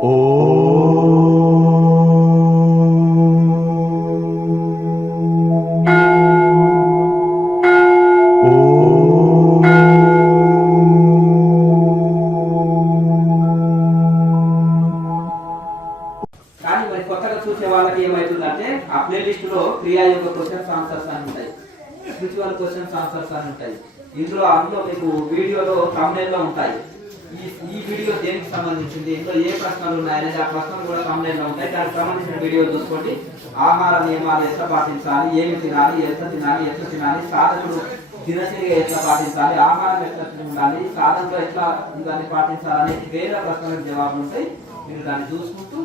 కొత్తగా చూసే వాళ్ళకి ఏమవుతుందంటే ఆ ప్లే లిస్ట్ లో క్రియాయోగ క్వశ్చన్స్ ఆన్సర్స్ అని ఉంటాయి, స్పిరిచువల్ క్వశ్చన్స్ ఆన్సర్స్ అని ఉంటాయి. అందులో మీకు వీడియోలో thumbnail లో ఉంటాయి. ఈ వీడియో దేనికి సంబంధించింది, ఇందులో ఏ ప్రశ్నలు ఉన్నాయనేది ఆ ప్రశ్నలు కూడా thumbnail లో ఉంటాయి. దానికి సంబంధించిన వీడియో చూసుకోండి. ఆహార నియమాలు ఎట్లా పాటించాలి, ఏమి తినాలి, ఎట్లా తినాలి, సాధకుడు దినచర్య ఎట్లా పాటించాలి, ఆహారం ఎట్లా ఉండాలి, సాధనలో ఎట్లా దాన్ని పాటించాలని వేరే ప్రశ్నలకు జవాబులు ఉంటాయి. మీరు దాన్ని చూసుకుంటూ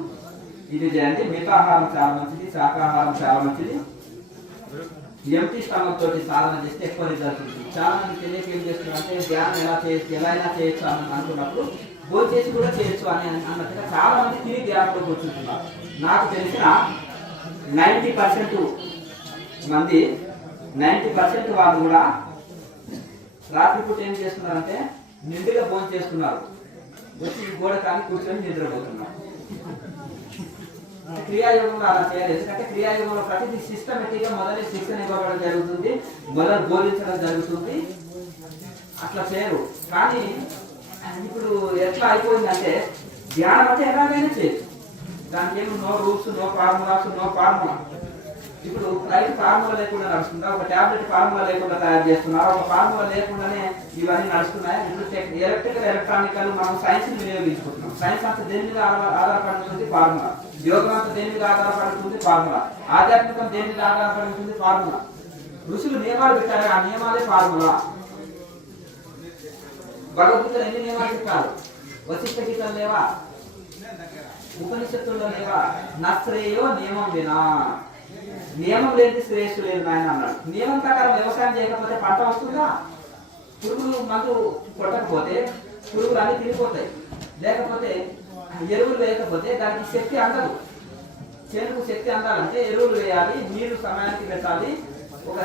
ఇది చేయండి. మితాహారం చాలా మంచిది, శాకాహారం చాలా మంచిది. ఎంటీ స్టమక్ తోటి సాధన చేస్తే ఎక్కువ రిజల్ట్ ఉంటుంది. చాలా మంది తెలియక ఏం చేస్తున్నారు అంటే ధ్యానం ఎలా చేయొచ్చు అని అనుకున్నప్పుడు భోజనం చేసి కూడా చేయొచ్చు అని అన్నట్టుగా చాలా మంది తిరిగి ధ్యానంలో కూర్చుంటున్నారు. నాకు తెలిసిన 90% మంది 90% వాళ్ళు కూడా రాత్రిపూట ఏం చేస్తున్నారంటే నిండుగా భోజనం చేస్తున్నారు, వచ్చి గోడ కానీ కూర్చొని నిద్రపోతున్నారు. క్రియాయోగంలో అలా చేయాలి. ఎందుకంటే క్రియాయోగంలో ప్రతిదీ సిస్టమేటిక్ గా మొదటి శిక్షణ ఇవ్వడం జరుగుతుంది, మొదలు బోధించడం జరుగుతుంది. అట్లా చేయరు. కానీ ఇప్పుడు ఎట్లా అయిపోయిందంటే ధ్యానం అంటే ఎలాగైనా చేయొచ్చు, దానికి ఏమి నో రూల్స్, నో ఫార్ములా. ఇప్పుడు రైతు ఫార్ములా లేకుండా నడుస్తుందా, ఒక టాబ్లెట్ ఫార్ములా లేకుండా తయారు చేస్తున్నారు, ఒక ఫార్ములా లేకుండానే ఇవన్నీ నడుస్తున్నాయి. ఇప్పుడు ఎలక్ట్రికల్ ఎలక్ట్రానికల్ మనం సైన్స్ ని వినియోగించుకుంటున్నాం. సైన్స్ అంతా దేని మీద ఆధారపడుతుంది, ఫార్ములా. యోగం అంతా దేని మీద ఆధారపడుతుంది, ఫార్ములా. ఆధ్యాత్మికం దేని మీద ఆధారపడుతుంది, ఫార్ములా. ఋషులు నియమాలు పెట్టారు, ఆ నియమాలే ఫార్ములా. భగవద్గీతలో ఎన్ని నియమాలు చెప్పారు? వశిష్ఠ గీతలు లేవా, ఉపనిషత్తుల్లో లేవా? నశ్రేయో నియమం వినా, నియమం లేని శ్రేయస్సు లేదు నాయన అన్నాడు. నియమం ప్రకారం వ్యవసాయం చేయకపోతే పంట వస్తుందా? పురుగులు మందు కొట్టకపోతే పురుగులు అన్ని తిరిగిపోతాయి. లేకపోతే ఎరువులు వేయకపోతే దానికి శక్తి అందదు. చేనుకు శక్తి అందాలంటే ఎరువులు వేయాలి, నీళ్లు సమయానికి పెట్టాలి. ఒక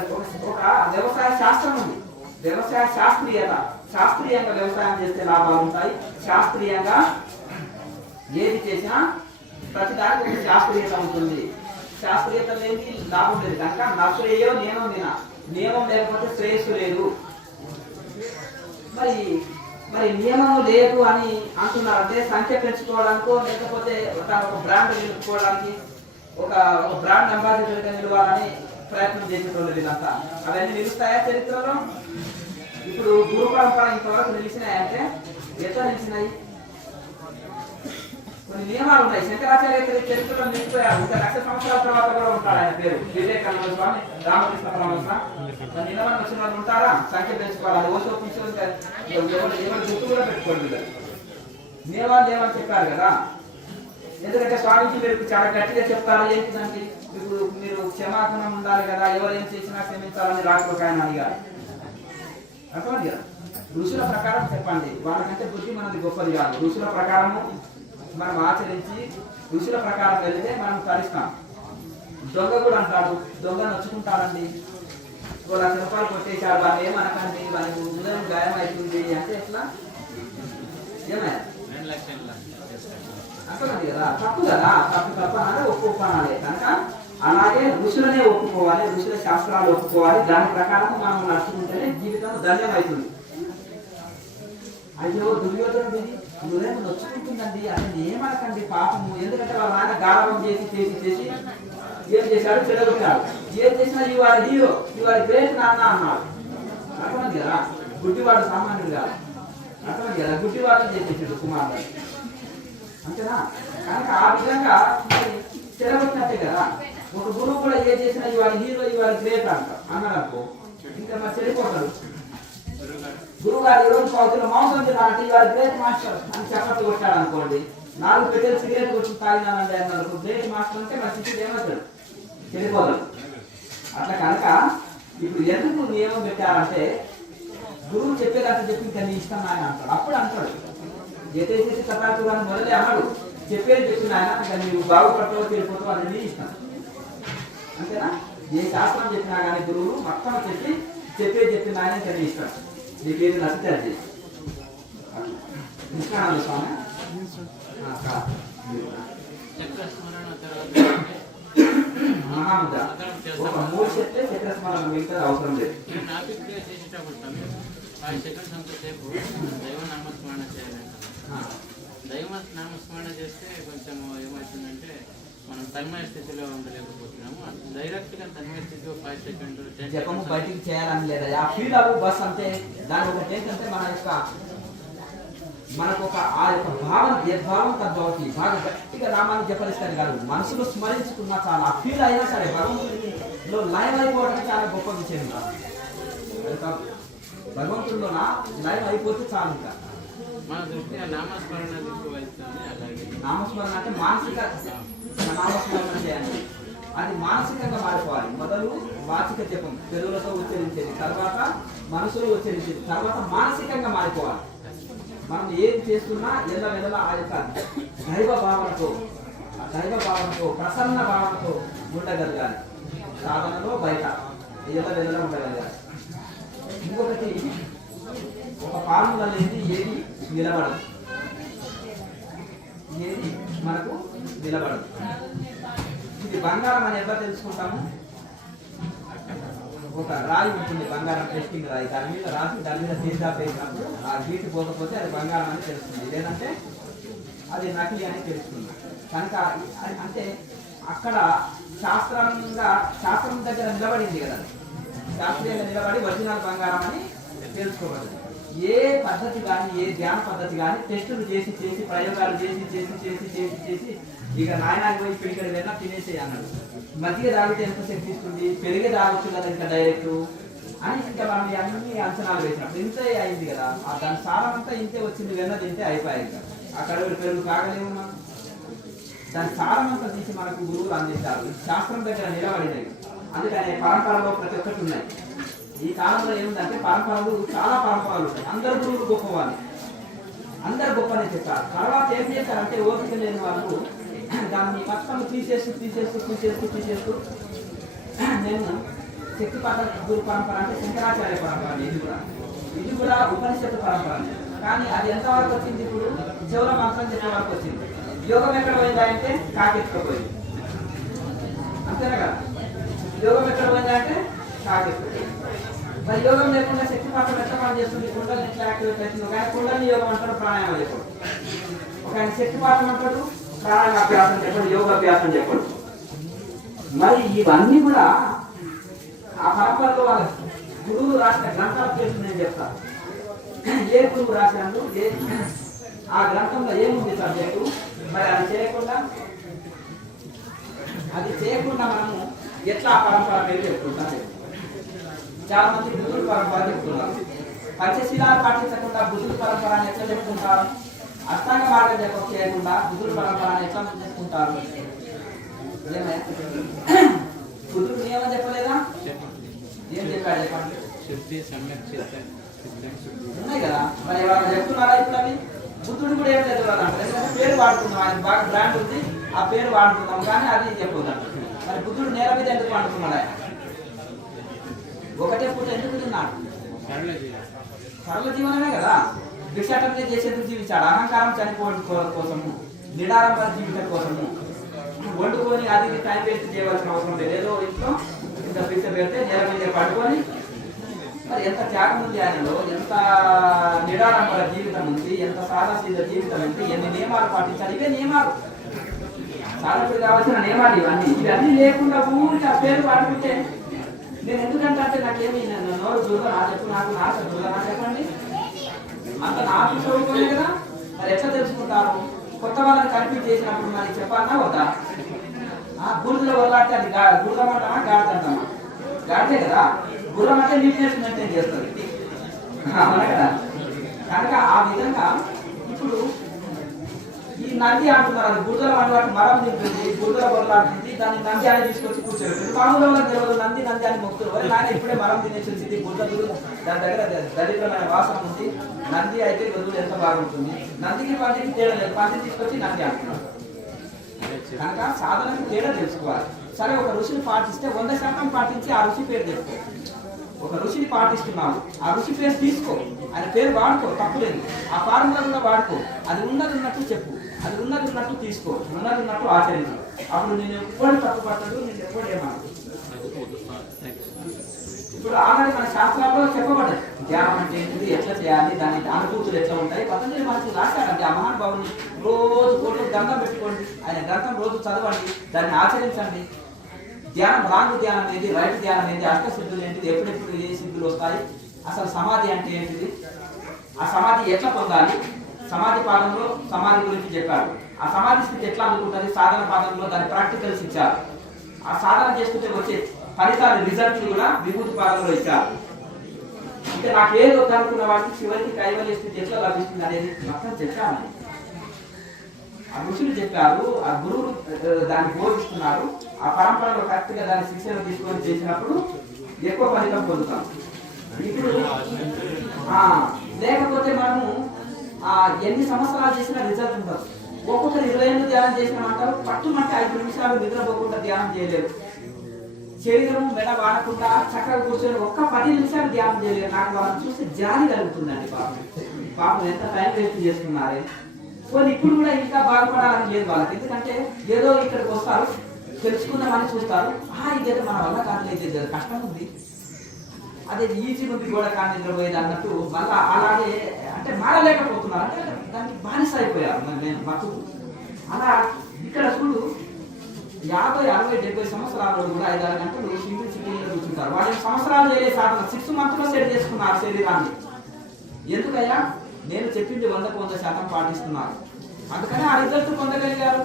వ్యవసాయ శాస్త్రం ఉంది, వ్యవసాయ శాస్త్రీయంగా వ్యవసాయం చేస్తే లాభాలు ఉంటాయి. శాస్త్రీయంగా ఏది చేసినా ప్రతిదానికి ఒక శాస్త్రీయత ఉంటుంది. శాస్త్రీయత లేని లాభం లేదు. కనుక నశ్రేయో నియమం వినా, నియమం లేకపోతే శ్రేయస్సు లేదు. మరి నియమం లేదు అని అంటున్నారంటే సంఖ్య పెంచుకోవడానికో లేకపోతే ఒక బ్రాండ్ నిలుపుకోవడానికి, ఒక బ్రాండ్ అంబాసిడర్గా నిలవాలని ప్రయత్నం చేసేటోళ్ళు వీళ్ళంతా. అవన్నీ నిలుస్తాయా చరిత్రలో? ఇప్పుడు గురు పరంపర ఇంతవరకు నిలిచినాయంటే ఎట్లా నిలిచినాయి? కొన్ని నియమాలు ఉన్నాయి. శంకరాచార్య చరిత్రలో నిలిచిపోయారు. ఇంకా 1,00,000 సంవత్సరాల తర్వాత కూడా ఉంటాడు. ఆయన పేరు వివేకానంద స్వామి, రామకృష్ణ పరమహంస. నిలవని వచ్చిన వాళ్ళు ఉంటారా? సంఖ్య పెంచుకోవాలి. ఓసో పిచ్చో ఎవరు గుర్తు కూడా పెట్టుకోండి. నియమాలు ఏమని చెప్పారు కదా. ఎందుకంటే స్వామిజీ మీరు చాలా గట్టిగా చెప్తారు. ఏంటిదంటే ఇప్పుడు మీరు క్షమాగుణం ఉండాలి కదా, ఎవరు ఏం చేసినా క్షమించాలని రాకపోతే ఆయన అడిగారు. అర్థమైంది కదా. ఋషుల ప్రకారం చెప్పండి, వాళ్ళకంటే బుద్ధి మనది గొప్పది కాదు. ఋషుల ప్రకారము మనం ఆచరించి ఋషుల ప్రకారం వెళితే మనం తరిస్తాం. దొంగ కూడా అంటాడు, దొంగ నొచ్చుకుంటాడండి, 1,00,000 రూపాయలు కొట్టేశాడు, వాళ్ళు ఏమనకండి, వాళ్ళకి ఉదయం గాయం అవుతుంది అంటే ఎట్లా? ఏమయ్యా అర్థమైంది కదా. తప్పు కదా, తప్పు అనాలి, ఒప్పు అనాలి. కనుక అలాగే ఋషులనే ఒప్పుకోవాలి, ఋషుల శాస్త్రాలు ఒప్పుకోవాలి. దాని ప్రకారం మనం నడుచుకుంటేనే జీవితం ధన్యమవుతుంది. అయ్యో దుర్యోధనుడు ఉదయం నొచ్చుకుంటుందండి అసలు ఏమనకండి పాపము. ఎందుకంటే వాళ్ళ నాన్న గారవం చేసి ఏం చేశాడు, చెడగొట్టాడు. ఏం చేసినా you are hero, you are great నాన్న అన్నాడు. అర్థమైంది కదా. గుడ్డివాడు సామాన్యుడు కాదు. అర్థమైంది కదా. గుడ్డివాడు చేసేసాడు కుమారుడు, అంతేనా. కనుక ఆ విధంగా చెడగొట్టినట్టే కదా. ఒక గురువు కూడా ఏం చేసినా you are hero, you are great అన్నాడు అనుకో, ఇంకా మరి చెడిపోతాడు. గురువు గారు ఈరోజు పౌతులు మాంసం తిన్నారంటే ఇవాళ గ్రేట్ మాస్టర్ అని చెప్పట్లు కొట్టాడు అనుకోండి. 4 పెట్టెలు సిగరెట్ కొట్టి తాగినానండి అన్నారు. గ్రేట్ మాస్టర్ అంటే మన స్థితి ఏమవుతాడు, చెడిపోతాడు. అట్లా కనుక ఇప్పుడు ఎందుకు నియమం పెట్టారంటే గురువు చెప్పేదాకా చెప్పి ఇంకా నీ ఇష్టం ఆయన అంటాడు. అప్పుడు అంటాడు జతేసేసి కథాకురాన్ని మొదలే అన్నాడు. చెప్పేది చెప్పిన ఆయన ఇంకా నీవు బాగుపడతావో తెలిపోతావు అది నీ ఇష్టం, అంతేనా. ఏ శాస్త్రం చెప్పినా కానీ గురువు మొత్తం చెప్పిన ఆయన ఇంకా నీ ఇష్టం. నీకు ఏది నచ్చితే అది కృష్ణానంద స్వామి మహాముద్ర. ఒక 3 చెప్తే చక్రస్మరణ మిగతా అవసరం లేదు. చేసేటప్పుడు 5 సెకండ్స్ అంతసేపు దైవ నామస్మరణ చేయాలి. దైవ నామస్మరణ చేస్తే కొంచెం ఏమవుతుందంటే మనం తన్మయ స్థితిలో ఉండలేకపోతున్నాము. డైరెక్ట్గా తన్మయ స్థితిలో 5 సెకండ్స్ జపము బయటికి చేయాలని లేదా ఆ ఫీల్ అవ్వు బస్ అంతే. దాని ఒకటి ఏంటంటే మనకు ఒక ఆ యొక్క భావన యద్భావం తద్భవతి బాగా గట్టిగా నామాన్ని జపరిస్తాను కాదు, మనసులో స్మరించుకున్నా చాలా ఆ ఫీల్ అయినా సరే భగవంతుడిలో లయం అయిపోవడం చాలా గొప్ప విషయం. భగవంతుడిలో లయం అయిపోతే చాలు. ఇంకా మన దృష్టి నామస్మరణ అలాగే నామస్మరణ అంటే మానసిక నామస్మరణ చేయాలి. అది మానసికంగా మారిపోవాలి. మొదలు వాచిక జపం పెరుగులతో ఉచ్చరించేది, తర్వాత మనసులో ఉచ్చరించేది, తర్వాత మానసికంగా మారిపోవాలి. మనం ఏది చేస్తున్నా ఎల్లవెల్ల ఆ యొక్క దైవ భావనతో ప్రసన్న భావనతో ఉండగలగాలి. సాధనలో బయట ఎల్లవెల్ల ఉండగలగాలి. ఇంకొకటి ఒక ఫార్ములా అనేది ఏది నిలబడదు, ఏది మనకు నిలబడదు. ఇది బంగారం అని ఎలా తెలుసుకుంటాము? ఒక రాయి ఉంటుంది, బంగారం టెస్టింగ్ రాయి, దాని మీద రాసి దాని మీద తేజా పేసినప్పుడు ఆ గీటు పోకపోతే అది బంగారం అని తెలుస్తుంది, లేదంటే అది నకిలీ అని తెలుస్తుంది. కనుక అంటే అక్కడ శాస్త్రం దగ్గర నిలబడింది కదా, శాస్త్రీయంగా నిలబడి ఒరిజినల్ బంగారం అని తెలుసుకోవాలి. ఏ పద్ధతి కానీ ఏ ధ్యాన పద్ధతి కానీ టెస్టులు చేసి ప్రయోగాలు చేసి ఇక నాయనాకి పోయి పిడికడి వెళ్ళినా తినేసే అన్నాడు. మజ్జిగ తాగితే ఎంత శక్తి ఇస్తుంది, పెరిగే తాగొచ్చు కదా ఇంకా డైరెక్ట్ అని ఇంకా మనం అన్ని అంచనాలు వేసినప్పుడు ఇంతే అయింది కదా. దాని సారం అంతా ఇంతే వచ్చింది, వెన్న తింటే అయిపోయాయి కదా. అక్కడ పెరుగు తాగలేము మనం. దాని సారం అంతా తీసి మనకు గురువులు అందించారు. శాస్త్రం దగ్గర నిలబడినాయి. అందుకని పరంపరలో ప్రతి ఒక్కటి ఉన్నాయి. ఈ కాలంలో ఏముందంటే పరంపరలు చాలా పరంపరలు ఉంటాయి. అందరు గురువులు గొప్పవాళ్ళు, అందరు గొప్పనే చెప్తారు. తర్వాత ఏం చేస్తారంటే ఓపిక లేని వాళ్ళు దాన్ని మొత్తం తీసేస్తూ నేను శక్తిపాత గురు పరంపర అంటే శంకరాచార్య పరంపర. ఇది కూడా ఉపనిషత్తు పరంపర. కానీ అది ఎంతవరకు వచ్చింది? ఇప్పుడు చివరి మంత్రం చెప్పే వరకు వచ్చింది. యోగం ఎక్కడ పోయిందా అంటే కాకెత్తుకుపోయింది, అంతేనా కదా? యోగం ఎక్కడ పోయిందా అంటే కాకెత్తుకుపోయింది. మరి యోగం లేకుండా శక్తిపాతం ఎట్లా పని చేస్తుంది? కుండలిని ఎట్లా యాక్టివేట్ అవుతుంది? ఒక ఆయన కుండలిని యోగం అంటాడు, ప్రాణాయామం చెప్పాడు. ఒక ఆయన శక్తిపాతం అంటాడు, ప్రాణాయామాభ్యాసం చెప్పాడు, యోగాభ్యాసం చెప్పాడు. మరి ఇవన్నీ కూడా ఆ పరంపరలో వాళ్ళ గురువులు రాసిన గ్రంథాల పేరు నేను చెప్తాను. ఏ గురువు రాసినందు ఆ గ్రంథంలో ఏముంది సబ్జెక్టు, మరి అది చేయకుండా మనము ఎట్లా ఆ పరంపర పేరు చెప్పుకుంటాం. చాలా మంది బుద్ధుడి పరంపర చెప్తున్నారు. పంచశీలాలు పాటించకుండా బుద్ధుడి పరంపరని ఎట్లా చెప్పుకుంటారు? అష్టాంగ మార్గం చేయకుండా బుద్ధుడి పరంపరని ఎట్లా చెప్పుకుంటారు? బుద్ధుడు నియమం చెప్పలేదా? ఏం చెప్పాడు చెప్పండి? ఉన్నాయి కదా. మరి ఎవరైనా చెప్తున్నారా ఇప్పుడు? అవి బుద్ధుడు కూడా ఏం లేదు కదా అంటే పేరు వాడుతున్నాం, ఆయన బాగా బ్రాండ్ ఉంది, ఆ పేరు వాడుతున్నాం, కానీ అది చెప్పొద్దు. మరి బుద్ధుడు నేల మీద ఎందుకు వాడుతున్నాడు? ఆయన ఒకటే పూట ఎందుకు తిన్నాడు? సరళ జీవనమే కదా. భిక్షాటనే చేసేందుకు జీవించాడు. అహంకారం చనిపోవడం కోసము, నిడారంభర జీవితం కోసము వండుకొని అది టైం వేస్ట్ చేయవలసిన అవసరం లేదు. ఏదో ఇంట్లో ఇంత భిక్ష పెడితే నేల మీద పడుకొని మరి ఎంత త్యాగం ఉంది ఆయనలో, ఎంత నిడారంభర జీవితం ఉంది, ఎంత సాదాశీల జీవితం ఉంది, ఎన్ని నియమాలు పాటించాలి. ఇవే నియమాలు, సాధకుడు కావాల్సిన నియమాలు ఇవన్నీ లేకుండా ఊరికి ఆ పేరు పాడుకుంటే నేను ఎందుకంటే అంటే నాకేమి నోరు చూడదా నా చెప్పు, నాకు నాశ చూడదా నా చెప్పండి, అంత నాకు చదువుకోలే కదా. మరి ఎట్లా తెలుసుకుంటారు? కొత్త వాళ్ళని కన్ఫ్యూజ్ చేసినప్పుడు మరి చెప్పాలన్నా వద్దా? గుర్తులో వదలాడితే అది గుర్రం అంటామా గాడిద అంటామా? గాడిదే కదా. గుర్రం అంటే నీట్నెస్ మెయింటైన్ చేస్తుంది, అవునా కదా. కనుక ఆ విధంగా ఇప్పుడు ఈ నంది అంటున్నారు, అది బురదల వాటి మరం తింటుంది, బురదల వదలాడుతుంది, దాన్ని నంది అని తీసుకొచ్చి కూర్చోబెట్టింది. మామూలుగా తెలియదు నంది అని మొక్కుతారు. నాయన ఇప్పుడే మరం తినేసింది, బురదలు దాని దగ్గర దరిద్రమైన వాసన ఉంది, నంది అయితే బదులు ఎంత బాగుంటుంది. నందికి పందికి తేడా లేదు, పంది తీసుకొచ్చి నంది అంటున్నారు. కనుక సాధనకు తేడా తెలుసుకోవాలి. సరే, ఒక ఋషిని పాటిస్తే 100% పాటించి ఆ ఋషి పేరు తెలుసుకో. ఒక ఋషిని పాటిస్తున్నావు, ఆ ఋషి పేరు తీసుకో, ఆయన పేరు వాడుకో, తప్పులేదు. ఆ ఫార్ములా కూడా వాడుకో. అది ఉన్నది ఉన్నట్టు చెప్పు, అది ఉన్నది ఉన్నట్టు ఉన్నట్టు తీసుకో, ఉన్నట్టు ఆచరించు. అప్పుడు నేను ఎప్పుడు తప్పు పట్టడు, నేను ఎప్పుడు ఏమన్నా. ఇప్పుడు ఆల్రెడీ మన శాస్త్రాల్లో చెప్పబడ్డది ధ్యానం అంటే ఏంటిది, ఎట్లా చేయాలి, దాని అనుభూతులు ఎట్లా ఉంటాయి. పతంజలి మనకి రాశారండి. ఆ మహానుభావుని రోజు కోటి గ్రంథం పెట్టుకోండి, ఆయన గ్రంథం రోజు చదవండి, దాన్ని ఆచరించండి. ధ్యానం, రాంగ్ ధ్యానం ఏంటి, రైట్ ధ్యానం ఏంటి, అష్టసిద్ధులు ఏంటిది, ఎప్పుడెప్పుడు ఏ సిద్ధులు వస్తాయి, అసలు సమాధి అంటే ఏంటిది, ఆ సమాధి ఎట్లా పొందాలి, సమాధి పాదంలో సమాధి గురించి చెప్పారు. ఆ సమాధి స్థితి ఎట్లా అందుకుంటుంది, సాధన పాదంలో దాని ప్రాక్టికల్స్ ఇచ్చారు. ఆ సాధన చేసుకుంటే వచ్చే ఫలితాలు, రిజల్ట్స్ కూడా విభూతి పాదంలో ఇచ్చారు. అంటే నాకు ఏది వద్దనుకున్న వాటికి చివరికి కైవల్య స్థితి ఎట్లా లభిస్తుంది అనేది మొత్తం చెప్పాను. ఆ ఋషులు చెప్పారు, ఆ గురువులు దాన్ని బోధిస్తున్నారు. ఆ పరంపరలో కరెక్ట్ గా దాని శిక్షణ తీసుకొని చేసినప్పుడు ఎక్కువ ఫలితం పొందుతాం. ఇప్పుడు లేకపోతే మనము ఎన్ని సంవత్సరాలు చేసినా రిజల్ట్ ఉండదు. ఒక్కొక్కరు 20 ఏళ్ళు ధ్యానం చేసినామంటారు, పట్టుమంటే 5 నిమిషాలు నిద్రపోకుండా ధ్యానం చేయలేరు. శరీరం మెడ వాడకుండా చక్కగా కూర్చొని ఒక్క 10 నిమిషాలు ధ్యానం చేయలేరు. నాకు వాళ్ళని చూస్తే జాలి కలుగుతుందండి. పాపం ఎంత టైం వేస్ట్ చేస్తున్నారే. కొన్ని ఇప్పుడు కూడా ఇంకా బాగుపడాలని లేదు వాళ్ళకి. ఎందుకంటే ఏదో ఇక్కడికి వస్తారు, తెలుసుకుందామని చూస్తారు, ఇదైతే మన వల్ల కాదు, ఇది కష్టం ఉంది, అదే ఈజీ ఉంది కూడా కానీ నిద్రపోయేది అన్నట్టు మళ్ళీ అలాగే అంటే మారలేకపోతున్నారు. అంటే దానికి బానిస అయిపోయారు. నేను మక్కుకు అలా ఇక్కడ చూడు 50, 60, 70 సంవత్సరాల కూడా 5-6 గంటలు సింగిల్ సిటీలో కూర్చుంటారు. వాళ్ళు సంవత్సరాలు చేయలే సాధన 6 మంత్స్లో సెట్ చేసుకున్నారు శరీరాన్ని. ఎందుకయ్యా, నేను చెప్పింది 100% పాటిస్తున్నారు, అందుకని ఆ రిజల్ట్ పొందగలిగారు.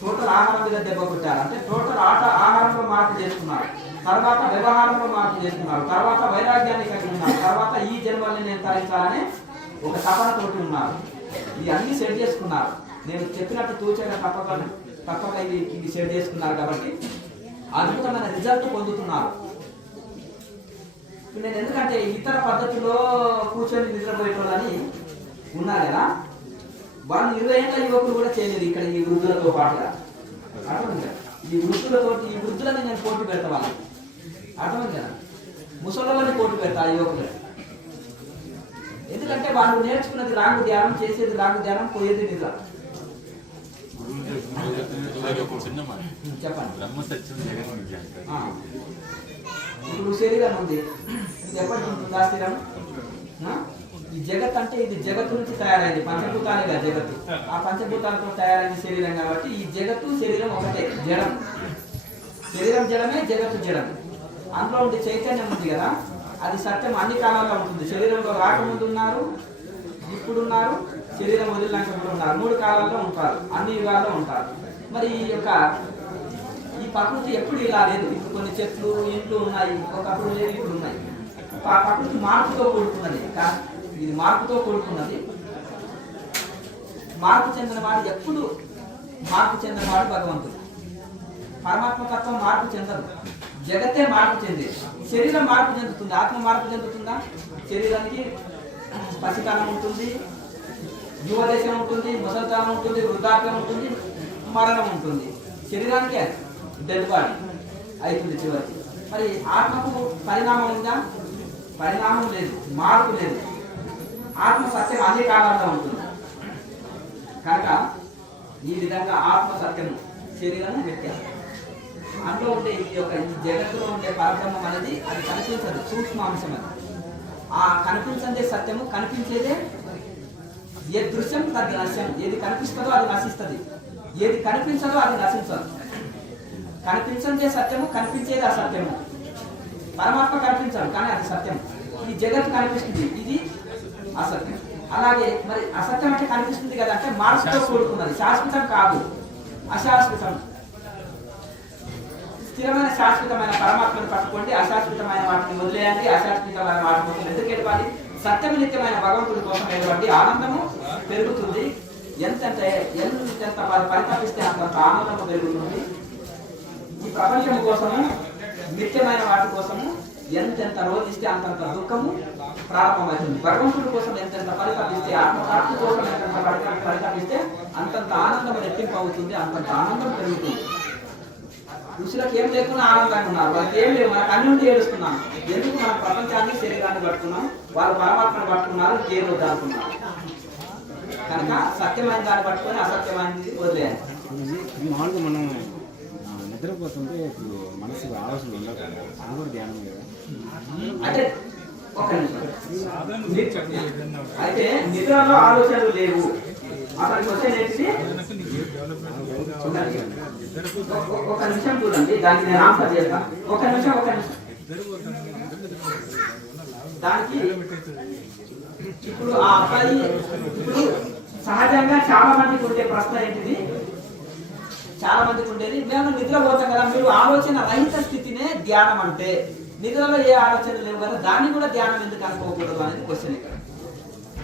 టోటల్ ఆహారం మీద దెబ్బ కొట్టారు, అంటే టోటల్ ఆహారంలో మార్పు చేసుకున్నారు, తర్వాత వ్యవహారంలో మార్పు చేసుకున్నారు, తర్వాత వైరాగ్యాన్ని కలిగి ఉన్నారు, తర్వాత ఈ జన్మల్ని నేను తరించాలని ఒక తపనతోటి ఉన్నారు. ఇవన్నీ సెట్ చేసుకున్నారు. నేను చెప్పినట్టు తూచగా తప్పక ఇది సెట్ చేసుకున్నారు కాబట్టి అద్భుతమైన రిజల్ట్ పొందుతున్నారు. నేను ఎందుకంటే ఇతర పద్ధతిలో కూర్చొని నిద్రపోయేటోళ్ళని ఉన్నారు కదా, వాళ్ళు 20 ఏళ్ళ యువకులు కూడా చేయలేదు ఇక్కడ ఈ వృద్ధులతో పాటుగా. అర్థమైంది కదా, ఈ వృద్ధులని నేను పోటీ పెడతా వాళ్ళకి. అర్థమైంది కదా, ముసళ్ళని పోటీ పెడతా ఆ యువకులు. ఎందుకంటే వాళ్ళు నేర్చుకున్నది రాంగ్ ధ్యానం, చేసేది రాంగ్ ధ్యానం, పోయేది నిజం. చెప్పండి. ఇప్పుడు శరీరం ఉంది, ఇది ఎప్పటి ఉంటుందా స్థిరం? ఈ జగత్ అంటే ఇది జగత్తు నుంచి తయారైంది, పంచభూతాలుగా జగత్తు. ఆ పంచభూతాలతో తయారైన శరీరం కాబట్టి ఈ జగత్తు శరీరం ఒకటే, జడం. శరీరం జడమే, జగత్తు జడం. అందులో ఉండే చైతన్యం ఉంది కదా, అది సత్యం అన్ని కాలాల్లో ఉంటుంది. శరీరంలో రాకముందు ఉన్నారు, ఇప్పుడున్నారు, శరీరం వదిలినాక కూడా ఉన్నారు. 3 కాలాల్లో ఉంటారు, అన్ని యుగాల్లో ఉంటారు. మరి ఈ ప్రకృతి ఎప్పుడు ఇలా లేదు. ఇప్పుడు కొన్ని చెట్లు, ఇంట్లు ఉన్నాయి, ఒకప్పుడు లేదు, ఇప్పుడు ఉన్నాయి. ఆ ప్రకృతి మార్పుతో కూడుకున్నది, ఇది మార్పుతో కూడుకున్నది. మార్పు చెందినవాడు ఎప్పుడు మార్పు చెందినవాడు భగవంతుడు. పరమాత్మ తత్వం మార్పు చెందదు, జగతే మార్పు చెందేది. శరీరం మార్పు చెందుతుంది, ఆత్మ మార్పు చెందుతుందా? శరీరానికి పసికాలం ఉంటుంది, యువదశం ఉంటుంది, ముసలితనం ఉంటుంది, వృద్ధాప్యం ఉంటుంది, మరణం ఉంటుంది. శరీరానికి డెడ్ బాడీ అవుతుంది చివరికి. మరి ఆత్మకు పరిణామం ఉందా? పరిణామం లేదు, మార్పు లేదు. ఆత్మ సత్యం అన్ని కాలాల్లో ఉంటుంది కనుక ఈ విధంగా ఆత్మ సత్యము, శరీరం వ్యత్యాసం. అందులో ఉండే ఈ జగత్తులో ఉండే పరబ్రహ్మం అనేది అది కనిపించదు, సూక్ష్మాంశం. అది ఆ కనిపించే సత్యము, కనిపించేదే ఏ దృశ్యం తది నశ్యం. ఏది కనిపిస్తుందో అది నశిస్తుంది, ఏది కనిపించదో అది నశించదు. కనిపించే సత్యము, కనిపించేది అసత్యము. పరమాత్మ కనిపించదు కానీ అది సత్యం. ఈ జగత్తు కనిపిస్తుంది, ఇది అసత్యం. అలాగే మరి అసత్యం అంటే కనిపిస్తుంది కదా, అంటే మార్పుతో కూడుకున్నది, శాశ్వతం కాదు, అశాశ్వతం. స్థిరమైన శాశ్వతమైన పరమాత్మను పట్టుకోండి, అశాశ్వతమైన వాటిని వదిలేయండి. అశాశ్వతమైన వాటి కోసం ఎందుకు ఎడవాలి? సత్యం నిత్యమైన భగవంతుడి కోసం ఎడవండి. ఆనందము పెరుగుతుంది. ఎంతెంత పరితపిస్తే అంతంత ఆనందము పెరుగుతుంది. ఈ ప్రపంచం కోసము, నిత్యమైన వాటి కోసము ఎంతెంత రోధిస్తే అంతంత దుఃఖము ప్రారంభమవుతుంది. భగవంతుడి కోసం ఎంతెంత పరితపిస్తే, ఆత్మ కోసం ఎంతెంత పరితపిస్తే అంతంత ఆనందం రెట్టింపు అవుతుంది, అంతంత ఆనందం పెరుగుతుంది. ఋషులకు ఏం లేకుండా ఆనందంగా ఉన్నారు, వాళ్ళకి ఏం లేవు, మనకు అన్ని ఉండి ఏడుస్తున్నాం. ఎందుకు? మన ప్రపంచాన్ని, శరీరాన్ని పట్టుకున్నాం, వాళ్ళు పరమాత్మను పట్టుకున్నారు, కేరు వద్దనుకున్నారు. కనుక సత్యమైన దాన్ని పట్టుకొని అసత్యమైనది వదిలేయాలి. మామూలుగా మనం నిద్రపోతుంటే ఇప్పుడు మనసుకు ఆలోచనలు ఉండవు కదా, అది కూడా ధ్యానం కదా. అంటే ఒక నిమిషం, అయితే నిద్రలో ఆలోచనలు లేవు అక్కడికి వచ్చే ఏంటిది? ఒక నిమిషం చూడండి, దానికి నేను ఆన్సర్ చేస్తాను. ఒక నిమిషం దానికి ఇప్పుడు ఆ అబ్బాయి ఇప్పుడు సహజంగా చాలా మందికి ఉండే ప్రశ్న ఏంటిది? చాలా మందికి ఉండేది, మేము నిద్రపోతాం కదా, మీరు ఆలోచన రహిత స్థితినే ధ్యానం అంటే, నిద్రలో ఏ ఆలోచన లేవు కదా, దాన్ని కూడా ధ్యానం ఎందుకు అనుకోకూడదు అనేది క్వశ్చన్ ఇక్కడ.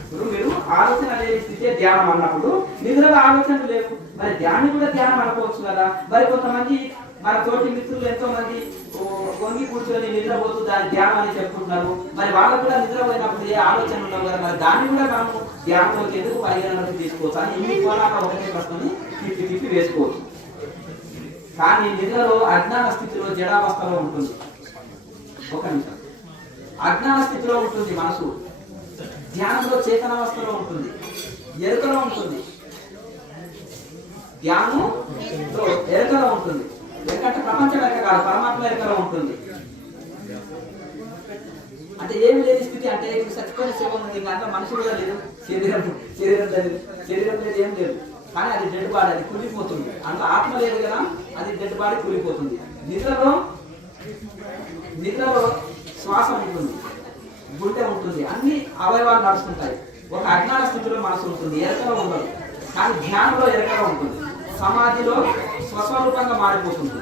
ఇప్పుడు మీరు ఆలోచన లేని స్థితే ధ్యానం అన్నప్పుడు నిద్రలో ఆలోచనలు లేవు, మరి ధ్యానం కూడా ధ్యానం అనుకోవచ్చు కదా. మరి కొంతమంది మన తోటి మిత్రులు ఎంతో మంది వంగి కూర్చొని నిద్రపోతూ దాని ధ్యానం అని చెప్పుకుంటున్నారు. మరి వాళ్ళకు కూడా నిద్రపోయినప్పుడు ఏ ఆలోచన ఉండవు కదా, మరి దాన్ని కూడా మనము ధ్యానంలోకి ఎందుకు పరిగణనలోకి తీసుకోవచ్చు అని ఇన్ని కోణాల్లో ఒకటే ప్రశ్నని తిప్పి వేసుకోవచ్చు. కానీ నిద్రలో అజ్ఞాన స్థితిలో జడావస్థలో ఉంటుంది. ఒక నిమిషం, అజ్ఞాన స్థితిలో ఉంటుంది మనసు, ధ్యానంలో చేతనావస్థలో ఉంటుంది, ఎరుకలో ఉంటుంది. ధ్యానంలో ఎరుకలో ఉంటుంది, ఎందుకంటే ప్రపంచం ఎరక కాదు, పరమాత్మ ఎరుకలో ఉంటుంది. అంటే ఏమి లేని స్థితి, అంటే చచ్చిపోయిన శవం ఉంది, ఇంకా మనిషి కూడా లేదు, శరీరం లేదు, ఏం లేదు, కానీ అది డెడ్ బాడీ, అది కులిపోతుంది. అందులో ఆత్మ లేదు కదా, అది డెడ్ బాడీ కులిపోతుంది. నిద్రలో శ్వాస ఉంటుంది, గుండె ఉంటుంది, అన్ని అవయవాలు నడుస్తుంటాయి. ఒక అజ్ఞాన స్థితిలో మనసు ఉంటుంది, ఎరకలో ఉండదు. కానీ ధ్యానంలో ఎరకలో ఉంటుంది. సమాధిలో స్వస్వరూపంగా మారిపోతుంది.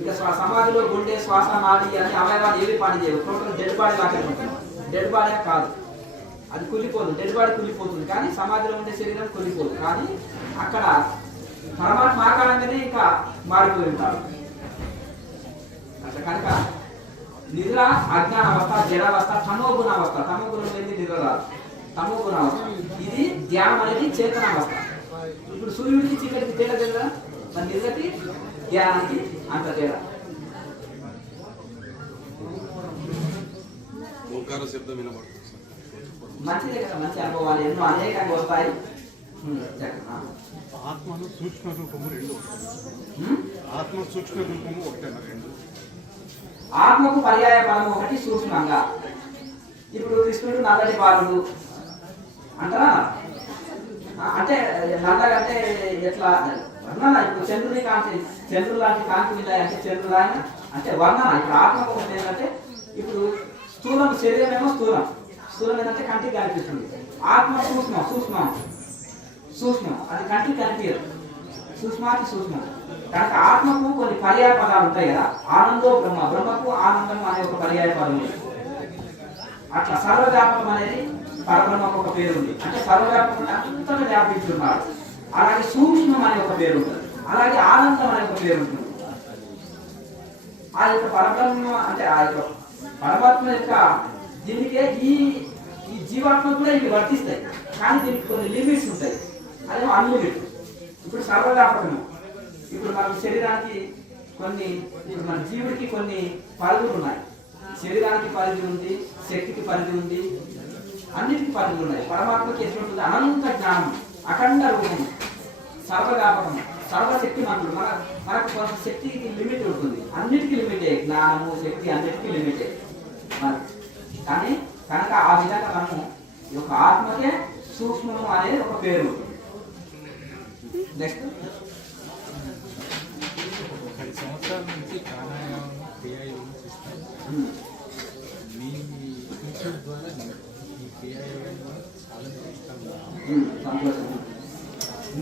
ఇక సమాధిలో గుండె, శ్వాస, నాడి అన్ని అవయవాలు ఏవి పని చేయవు, టోటల్ డెడ్ బాడీ లాగే ఉంటుంది. డెడ్ బాడీ కాదు, అది కులిపోదు, డెడ్ బాడీ కులిపోతుంది, కానీ సమాధిలో ఉండే శరీరం కులిపోదు. కానీ అక్కడ పరమాత్మ ఆకారంగానే ఇంకా మారిపోయి ఉంటారు. అట్లా కనుక నిద్ర అజ్ఞానావస్థ, జడావస్థ, తమోగుణావస్థ. తమోగుణం అనేది నిద్ర రాదు, తమోగుణావస్థ. ఇది ధ్యానం అనేది చేతనావస్థ. ఇప్పుడు సూర్యుడికి చీకటికి తేడా తెలుదా? మరి నిద్రకి ధ్యానానికి అంత తేడా. మంచిదే కదా, మంచి అనుభవాలు ఎన్నో అనేకంగా వస్తాయి. ఆత్మను సూక్ష్మ రూపము రెండు, ఆత్మ సూక్ష్మ రూపము ఒకటేనా రెండు? ఆత్మకు పర్యాయ పదము ఒకటి సూక్ష్మంగా. ఇప్పుడు కృష్ణుడు నల్లటి బాలుడు అంటారా? అంటే నల్లగంటే ఎట్లా వర్ణన? ఇప్పుడు చంద్రుని కాంతి, చంద్రుడు లాంటి కాంతి ఉంటాయి అంటే చంద్రుడు ఆయన అంటే వర్ణన. ఇప్పుడు ఆత్మకు ఒకటి ఏంటంటే, ఇప్పుడు స్థూలం, శరీరం ఏమో స్థూలం ఏంటంటే కంటికి కనిపిస్తుంది. ఆత్మ సూక్ష్మం అది కంటికి కనిపించదు, సూక్ష్మాతి సూక్ష్మం. కనుక ఆత్మకు కొన్ని పర్యాయ పదాలు ఉంటాయి కదా. ఆనందో బ్రహ్మ, బ్రహ్మకు ఆనందం అనే ఒక పర్యాయ పదం ఉంది. అట్లా సర్వవ్యాపకం అనేది పరబ్రహ్మకు ఒక పేరు ఉంది, అంటే సర్వవ్యాపకం అంతగా వ్యాపించున్నాడు. అలాగే సూక్ష్మం అనే ఒక పేరు ఉంటుంది, అలాగే ఆనందం అనే ఒక పేరు ఉంటుంది. ఆ యొక్క పరబ్రహ్మ అంటే ఆ యొక్క పరమాత్మ యొక్క దీనికే ఈ జీవాత్మ కూడా ఇవి వర్తిస్తాయి, కానీ దీనికి కొన్ని లిమిట్స్ ఉంటాయి. అదేమో అన్లిమిట్. ఇప్పుడు సర్వవ్యాపకం, ఇప్పుడు మన శరీరానికి కొన్ని, ఇప్పుడు మన జీవుడికి కొన్ని పరిధులు ఉన్నాయి. శరీరానికి పరిధి ఉంది, శక్తికి పరిధి ఉంది, అన్నిటికీ పరిధులు ఉన్నాయి. పరమాత్మకి ఎటువంటి అనంత జ్ఞానం, అఖండ రూపం, సర్వవ్యాపకం, సర్వశక్తి మంత్రులు. మనకు కొంత శక్తికి లిమిట్ ఉంటుంది, అన్నిటికీ లిమిటే, జ్ఞానము, శక్తి అన్నిటికీ లిమిటే మరి. కానీ కనుక ఆ విధంగా మనము ఈ యొక్క ఆత్మకే సూక్ష్మము అనేది ఒక పేరు ఉంటుంది. నెక్స్ట్ 10 సంవత్సరాల నుంచి ప్రాణాయామం, క్రియాయోగం చేస్తాను. మీ యూట్యూబ్ ద్వారా ఈ క్రియాయోగం చాలా సంతోషం.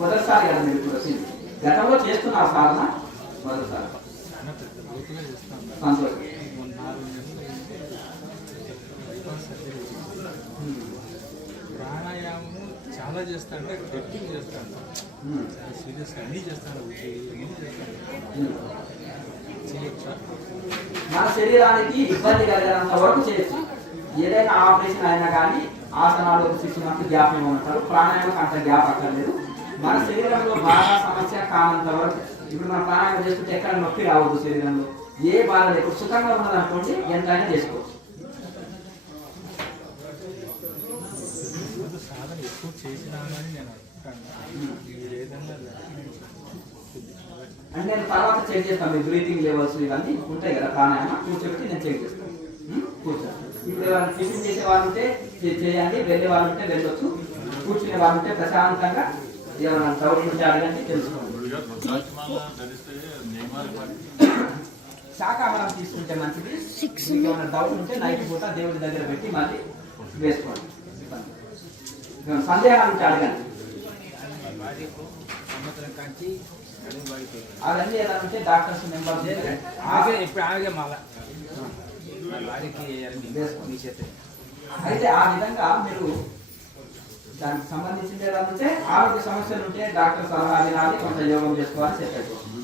మొదటిసారి కదా మీరు ఇప్పుడు వచ్చింది, గతంలో చేస్తున్నారు సాధన మొదటిసారి. చాలా పెద్ద లోతుగా చేస్తాను. సంతోషం. 4 నెలలు సర్జరీ ప్రాణాయామము చాలా చేస్తాను, డెప్తింగ్ చేస్తాను, చాలా సీరియస్గా అన్నీ చేస్తాను, చేయొచ్చా? మన శరీరానికి ఇబ్బంది కలిగినంత వరకు చేయొచ్చు. ఏదైనా ఆపరేషన్ అయినా కానీ ఆసనాలు 6 మంత్స్ గ్యాప్ ఇవ్వమంటారు, ప్రాణాయామం అంత గ్యాప్ అక్కర్లేదు. మన శరీరంలో బాగా సమస్య కానంత వరకు, ఇప్పుడు మన ప్రాణాయామం చేస్తుంటే ఎక్కడ నొప్పి రావద్దు, శరీరంలో ఏ బాధ లేదు, సుఖంగా ఉన్నదనుకోండి ఎంతైనా చేసుకోవచ్చు. సాధన ఎక్కువ చేసినానని నేను చేస్తాను మీరు ఏదన్నా అంటే నేను తర్వాత చెక్ చేస్తాను మీ బ్రీతింగ్ లెవెల్స్ ఇవన్నీ ఉంటాయి కదా ప్రాణాయామ కూర్చోబెట్టి నేను చెక్ చేస్తాను. కూర్చోండి. ఇప్పుడు ఎవరైనా టిఫిన్ చేసే వాళ్ళు ఉంటే చేయండి, వెళ్ళే వాళ్ళు ఉంటే వెళ్ళొచ్చు, కూర్చునే వాళ్ళు ఉంటే ప్రశాంతంగా ఏమైనా డౌట్ ఉంటే అడగండి, తెలుసుకోండి. శాకాహారం తీసుకుంటే మంచిది. మీకు ఏమైనా డౌట్ ఉంటే నైట్ పూట దేవుడి దగ్గర పెట్టి మళ్ళీ వేసుకోండి. సందేహాలు ఉంటే అడగండి. అవన్నీ ఏదైనా ఉంటే డాక్టర్స్ నెంబర్ ఇప్పుడు ఆగే మళ్ళా అయితే ఆ విధంగా మీరు దానికి సంబంధించిన ఏదైనా ఉంటే ఆరోగ్య సమస్యలు ఉంటే డాక్టర్ సలహా వినాలి, కొంత యోగం చేసుకోవాలి, సెట్ అయిపోతుంది.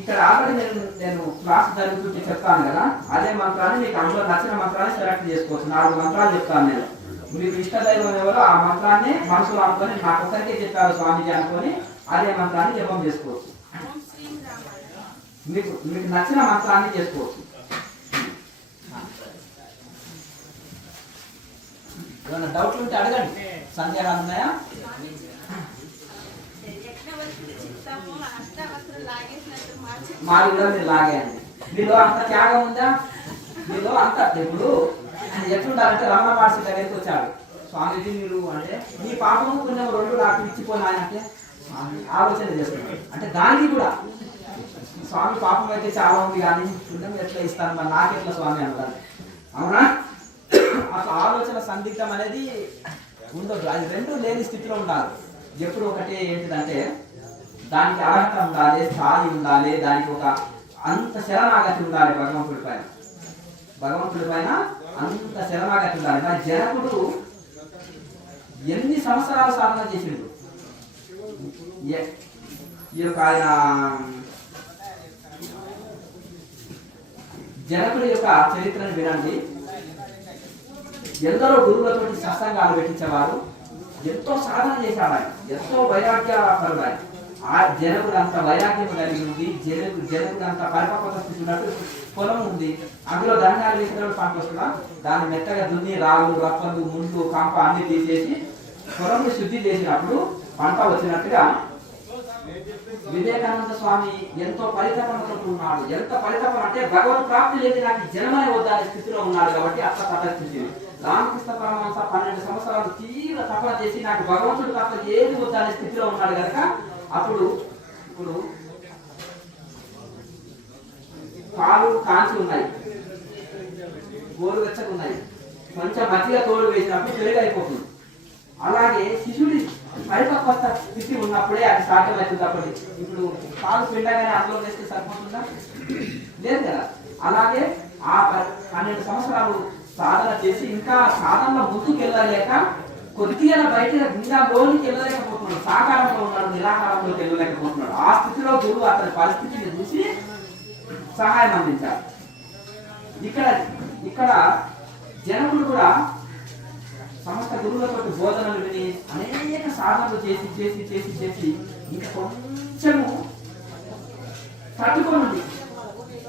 ఇక్కడ ఆల్రెడీ నేను క్లాస్ జరుగుతుంటే చెప్తాను కదా, అదే మంత్రాన్ని మీకు అందులో నచ్చిన మంత్రాన్ని సెలెక్ట్ చేసుకోవచ్చు. 4 మంత్రాలు చెప్తాను నేను. మీకు ఇష్ట దైవం ఎవరో ఆ మంత్రాన్ని మనసులో అనుకొని నాకు ఒకరికే చెప్పారు స్వామిజీ అనుకొని అదే మంత్రాన్ని జపం చేసుకోవచ్చు. మీకు నచ్చిన మంత్రాన్ని చేసుకోవచ్చు. ఏమైనా డౌట్లు ఉంటే అడగండి. సందేహాలు ఉన్నాయా? మాది కూడా మీరు లాగేయండి. మీలో అంత త్యాగం ఉందా? మీలో అంత ఇప్పుడు ఎట్లుండాలంటే రమణ మహర్షి దగ్గరికి వచ్చాడు. స్వామిజీ మీరు అంటే నీ పాపము పుణ్యం 2 నాకు ఇచ్చిపోయినాయంటే ఆలోచన చేస్తున్నాడు. అంటే దానికి కూడా స్వామి పాపం అయితే చాలా ఉంది కానీ పుణ్యం ఎట్లా ఇస్తాను మరి నాకెట్లా స్వామి అన్నారు. అవునా? అసలు ఆలోచన సందిగ్ధం అనేది ఉండదు. అది 2 లేని స్థితిలో ఉండాలి. ఎప్పుడు ఒకటే ఏంటిదంటే దానికి అర్హత ఉండాలి, స్థాయి ఉండాలి, దానికి ఒక అంత శరణాగతి ఉండాలి. భగవంతుడి పైన అంత శరణాగతి ఉండాలి. మరి జనకుడు ఎన్ని సంవత్సరాలు సాధన చేసిండు. ఈ యొక్క ఆయన జనకుడి యొక్క చరిత్రను వినండి. ఎందరో గురువులతో సత్సంగాలు పెట్టించేవారు. ఎంతో సాధన చేశాడు ఆయన, ఎంతో వైరాగ్యపరుడు ఆయన. ఆ జనకుడు అంత వైరాగ్యం కలిగి ఉంది. జనకుడు అంత పరిపక్వత స్థితి ఉన్నట్టు పొలం ఉంది. అందులో ధాన్యాలు వేసినప్పుడు పంట వస్తుందా, దాన్ని మెత్తగా దున్ని రాళ్ళు, రప్పలు, ముండ్లు, కంప అన్ని తీసేసి పొలంని శుద్ధి చేసినప్పుడు పంట వచ్చినట్టుగా వివేకానంద స్వామి ఎంతో పరితపనతో ఉన్నాడు. ఎంత పరితపన అంటే భగవత్ ప్రాప్తి లేదు నాకు జన్మనే వద్దనే స్థితిలో ఉన్నాడు. కాబట్టి అట్లా తపస్థితి. రామకృష్ణ పరమహంస 12 సంవత్సరాలు తీవ్ర తపన చేసి నాకు భగవంతుడు తప్ప ఏది వద్దనే స్థితిలో ఉన్నాడు కనుక ఇప్పుడు పాలు కాంచి ఉన్నాయి, గోరువెచ్చగా ఉన్నాయి, కొంచెం మధ్యగా తోడు వేసినప్పుడు పెరుగు అయిపోతుంది. అలాగే శిశుడి పరిపక్వత స్థితి ఉన్నప్పుడే అది సాధ్యమవుతుంది. అప్పటి ఇప్పుడు పాలు పిండగానే అందులో వేస్తే సరిపోతుందా? లేదు కదా. అలాగే ఆ 12 సంవత్సరాలు సాధన చేసి ఇంకా సాధనలో ముందుకు వెళ్ళలేక కొద్దిగా బయట లోనికి వెళ్ళలేకపోతున్నాడు. సాకారంలో ఉన్నాడు, నిరాకారంలోకి వెళ్ళలేకపోతున్నాడు. ఆ స్థితిలో గురువు అతని పరిస్థితిని చూసి సహాయం అందించారు. ఇక్కడ జనకుడు కూడా సమస్త గురువులతో బోధనలు విని అనేక సాధనలు చేసి చేసి చేసి చేసి ఇంకా కొంచెము తట్టుకోనుంది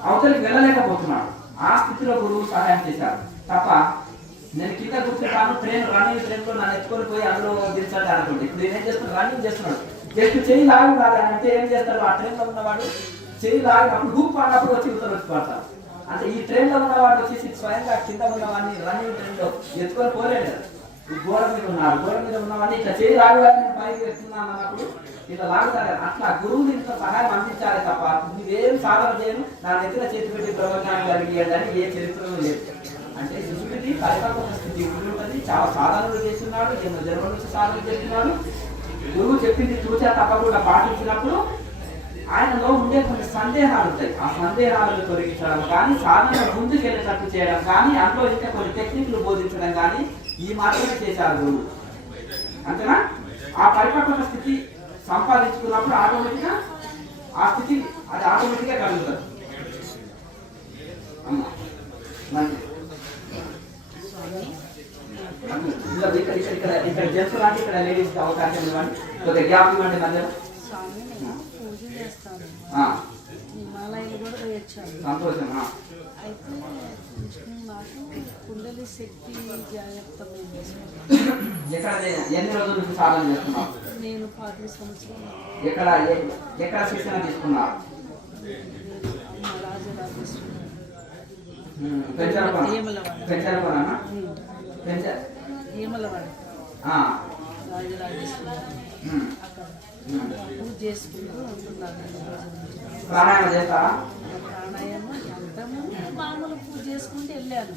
అవతలికి వెళ్ళలేకపోతున్నాడు. ఆ స్థితిలో గురువు సహాయం చేశారు తప్ప నేను కింద కూర్చుంటాను రన్నింగ్ ట్రైన్లో నన్ను ఎత్తుకొని పోయి అందులో దించాలి అనుకోండి. ఇప్పుడు నేనేం చేస్తున్నాడు, రన్నింగ్ చేస్తున్నాడు. జస్ట్ చెయ్యి లాగు కాదు అంటే ఏం చేస్తాడు, ఆ ట్రైన్లో ఉన్నవాడు చెయ్యి లాగినప్పుడు హూప్ పడినప్పుడు వచ్చి ఉత్తరం వచ్చి పడతాడు. అంటే ఈ ట్రైన్లో ఉన్నవాడు వచ్చేసి స్వయంగా కింద ఉన్నవాడిని రన్నింగ్ ట్రైన్లో ఎత్తుకొని పోలేడు. గోడ మీద ఉన్నాడు, గోడ మీద ఉన్నవాడిని ఇట్లా చెయ్యి లాగుగానే నేను పైకి ఎత్తున్నాను అన్నప్పుడు ఇట్లా లాగుతారు. అట్లా గురువుని ఇంత సహాయం అందించాలి తప్ప నువ్వేం సాధన చేయను నా నెత్తిన చేతి పెట్టి బ్రహ్మజ్ఞానం కలిగేయడానికి ఏ చరిత్రలో లేదు. అంటే శిశుడికి పరిపక్వత స్థితి ఉంటుంది. చాలా సాధనలు చేస్తున్నాడు, ఎన్నో జన్మల నుంచి సాధనలు చేస్తున్నాడు. గురువు చెప్పింది చూచా తప్పకుండా పాటించినప్పుడు ఆయనలో ఉండే కొన్ని సందేహాలు ఉంటాయి. ఆ సందేహాలను తొలగించడం కానీ, సాధన ముందుకు వెళ్ళేటట్టు చేయడం కానీ, అందులో ఇంకా కొన్ని టెక్నిక్లు బోధించడం కానీ ఈ మాత్రమే చేశారు గురువు. అంతేనా? ఆ పరిపక్వత స్థితి సంపాదించుకున్నప్పుడు ఆటోమేటిక్గా ఆ స్థితి అది ఆటోమేటిక్గా కలుగుతుంది. ఇక్కడ జెంట్స్ లాంటి ఇక్కడ లేడీస్ అవకాశం ఇవ్వండి, కొద్దిగా గ్యాప్ ఇవ్వండి మధ్యలో. హిమాలయాలు కూడా వేయించాను. సంతోషమా? అయితే కొంచెం నాకు కుండలి శక్తి జాగ్రత్త ఎక్కడ ఎన్ని రోజుల నుంచి సాధన చేస్తున్నావు? నేను 10 సంవత్సరాలు ఎక్కడ శిక్షణ తీసుకున్నావు? రాజరాజేశ్వరి పెంచలపన హేమలవాడ రాజరాజేశ్వరి అక్కడ పూజ చేసుకుంటూ ఉంటున్నాను. ప్రాణాయామం చేస్తారా? ప్రాణాయామం అంతము మామూలు పూజ చేసుకుంటూ వెళ్ళాను.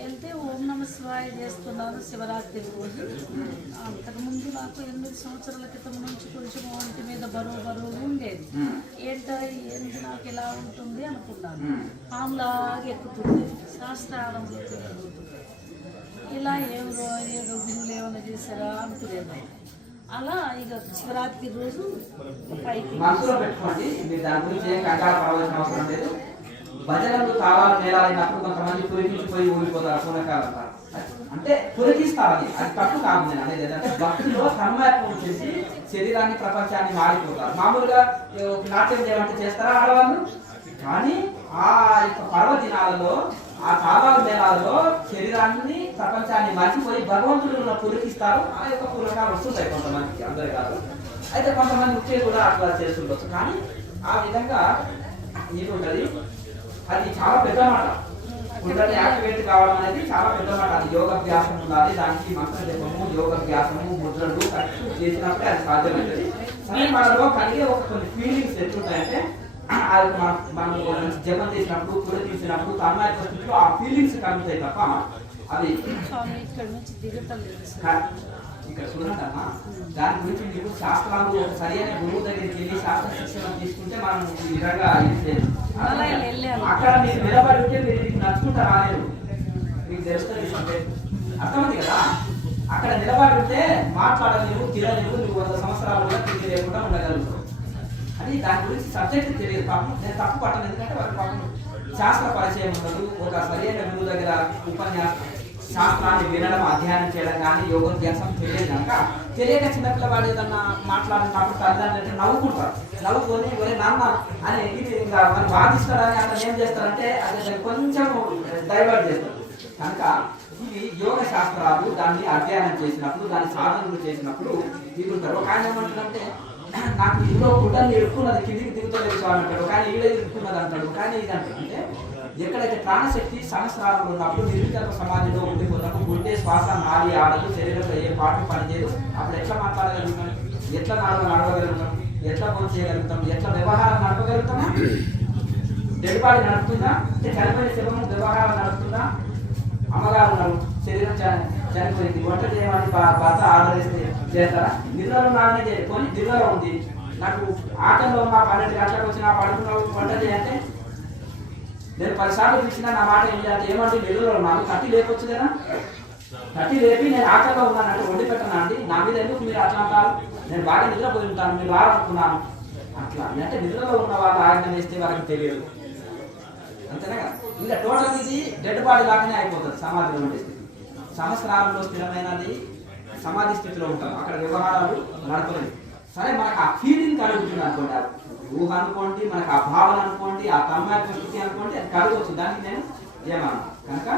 వెళ్తే ఓం నమ శివాయ చేస్తున్నాను శివరాత్రి రోజు. అంతకుముందు నాకు 8 సంవత్సరాల క్రితం నుంచి కొంచెం ఒంటి మీద బరువు ఉండేది. ఏంటి నాకు ఇలా ఉంటుంది అనుకున్నాను. పాములాగా ఎక్కుతుంది, శాస్త్రారంభం ఇలా ఏదో గురువులు ఏమైనా చేశారా అనుకునేది. అలా ఇక శివరాత్రి రోజు పైకి మనసులో పెట్టుకోండి. మీరు దాని గురించి ఏం కంగారు పడవలసిన అవసరం లేదు. భజనలు తాళాలు మేళాలైనప్పుడు కొంతమంది పురికించిపోయి ఊడిపోతారు. పూనకాలు అంటే పురికిస్తారు. అది తప్పు కాదు. నేను అనేది ఏంటంటే భక్తిలో తన్మయత్వం చేసి శరీరాన్ని ప్రపంచాన్ని మారిపోతారు. మామూలుగా నాట్యం చేయాలంటే చేస్తారా ఆడవాళ్ళు? కానీ ఆ యొక్క పర్వదినాలలో ఆ తాళాల మేళాలలో శరీరాన్ని ప్రపంచాన్ని మర్చిపోయి భగవంతుడు పురికిస్తారు. ఆ యొక్క పూర్వకాలు వస్తుంటాయి కొంతమందికి, అందరు కాదు. అయితే కొంతమంది ముఖ్యం కూడా అట్లా చేస్తుండొచ్చు. కానీ ఆ విధంగా ఏముంటది, అది చాలా పెద్ద మాట. కుండలి యాక్టివేట్ కావడం అనేది చాలా పెద్ద మాట. అది యోగాభ్యాసం ఉండాలి. దానికి మంత్ర జపము, యోగాభ్యాసము, ముద్రలు కరెక్ట్ చేసినప్పుడే అది సాధ్యమవుతుంది. సరే, మనలో కలిగే ఒక కొన్ని ఫీలింగ్స్ ఎట్లుంటాయంటే అది మనం జపం చేసినప్పుడు, కుడ తీసినప్పుడు, తన్మయ స్థితిలో ఆ ఫీలింగ్స్ కలుగుతాయి తప్ప అవి ఇక్కడ చూడండి అమ్మా. దాని గురించి మీకు శాస్త్రాలు ఒక సరైన గురువు దగ్గరికి వెళ్ళి శాస్త్ర శిక్షణ తీసుకుంటే మనం ఈ విధంగా అక్కడ మీరు నిలబడి ఉంటే మీరు మీకు నచ్చుకుంటా రాలేదు. మీకు తెలుస్తుంది, అర్థమైంది కదా. అక్కడ నిలబడి ఉంటే మాట్లాడలేవు, తినలేవు, నువ్వు 100 సంవత్సరాలు కూడా తిరిగి లేకుండా ఉండగలుగుతావు. అని దాని గురించి సబ్జెక్ట్ తెలియదు. పాపం నేను తప్పు పట్టను. ఎందుకంటే వాళ్ళకి పాపం శాస్త్ర పరిచయం ఉండదు. ఒక సరైన గురువు దగ్గర ఉపన్యాసం శాస్త్రాన్ని వినడం, అధ్యయనం చేయడం కానీ యోగాభ్యాసం తెలియదు కనుక తెలియక చిన్నపిల్లవాడు ఏదన్నా మాట్లాడినప్పుడు తల్లిదండ్రులు నవ్వుకుంటారు. నవ్వుకొని ఒరే నాన్న అని ఇది ఇంకా మనం వాదిస్తారని అతను ఏం చేస్తారంటే అది కొంచెం డైవర్ట్ చేస్తారు. కనుక ఇవి యోగ శాస్త్రాలు దాన్ని అధ్యయనం చేసినప్పుడు, దాన్ని సాధనలు చేసినప్పుడు దిగుతారు. ఒక ఆయన ఏమంటారంటే నాకు ఇంట్లో గుడ్డలు ఇరుక్కున్నది, కిందికి దిగుతలేదు అంటాడు. కానీ ఈడ ఇరుక్కున్నది అంటాడు. కానీ ఇది అంటే ఎక్కడైతే ప్రాణశక్తి సహస్రాలు ఉన్నప్పుడు నిర్వికల్ప సమాధిలో ఉండిపోతాము. గుండె శ్వాస నాడి ఆడదు, శరీరంలో ఏ పాటు పనిచేయదు. అప్పుడు ఎట్లా మాట్లాడగలుగుతాం, ఎట్లా నడవగలుగుతాం, ఎట్లా ఫోన్ చేయగలుగుతాం, ఎట్లా వ్యవహారం నడపగలుగుతామా? డెలిపాడి నడుపుతుందా? చనిపోయిన శివము వ్యవహారం నడుపుతుందా? అమ్మగారు శరీరం చనిపోయింది, వంట చేయమని భర్త ఆర్డర్ చేస్తే చేస్తారా? నిద్రలో నానే చేయకపోయి నిద్రలో ఉంది, నాకు ఆటల్లో మా 12 గంటలకు వచ్చిన పడుకున్నావు వంట చేయంటే నేను 10 సార్లు పిలిచినా నా మాట ఏం చేయాలి? ఏమంటే నిద్రలో ఉన్నాను, కట్టి లేపొచ్చు కదా. కట్టి లేపి నేను ఆటల్లో ఉన్నానంటే వండి పెట్టనా అండి? నా మీద ఎందుకు మీరు అట్లా అంటారు? నేను బాగా నిద్రపోయి ఉంటాను, మీరు రారనుకున్నాను. అట్లా అంటే నిద్రలో ఉన్న వాళ్ళు ఆజ్ఞ వేస్తే వాళ్ళకి తెలియదు. అంతేనా కదా. ఇంకా టోటల్ ఇది డెడ్ బాడీ లాగానే అయిపోతుంది సమాధిలో ఉండే స్థితి. సహస్రాలలో స్థిరమైనది సమాధి స్థితిలో ఉంటాం. అక్కడ వ్యవహారాలు నడపలేదు. సరే, మనకు ఆ ఫీలింగ్ కలుగుతుంది అనుకోండి, ఊహ అనుకోండి, మనకు ఆ భావన అనుకోండి, ఆ తన్మయ స్థితి అనుకోండి, అది కలగవచ్చు. దానికి నేను ఏమన్నా కనుక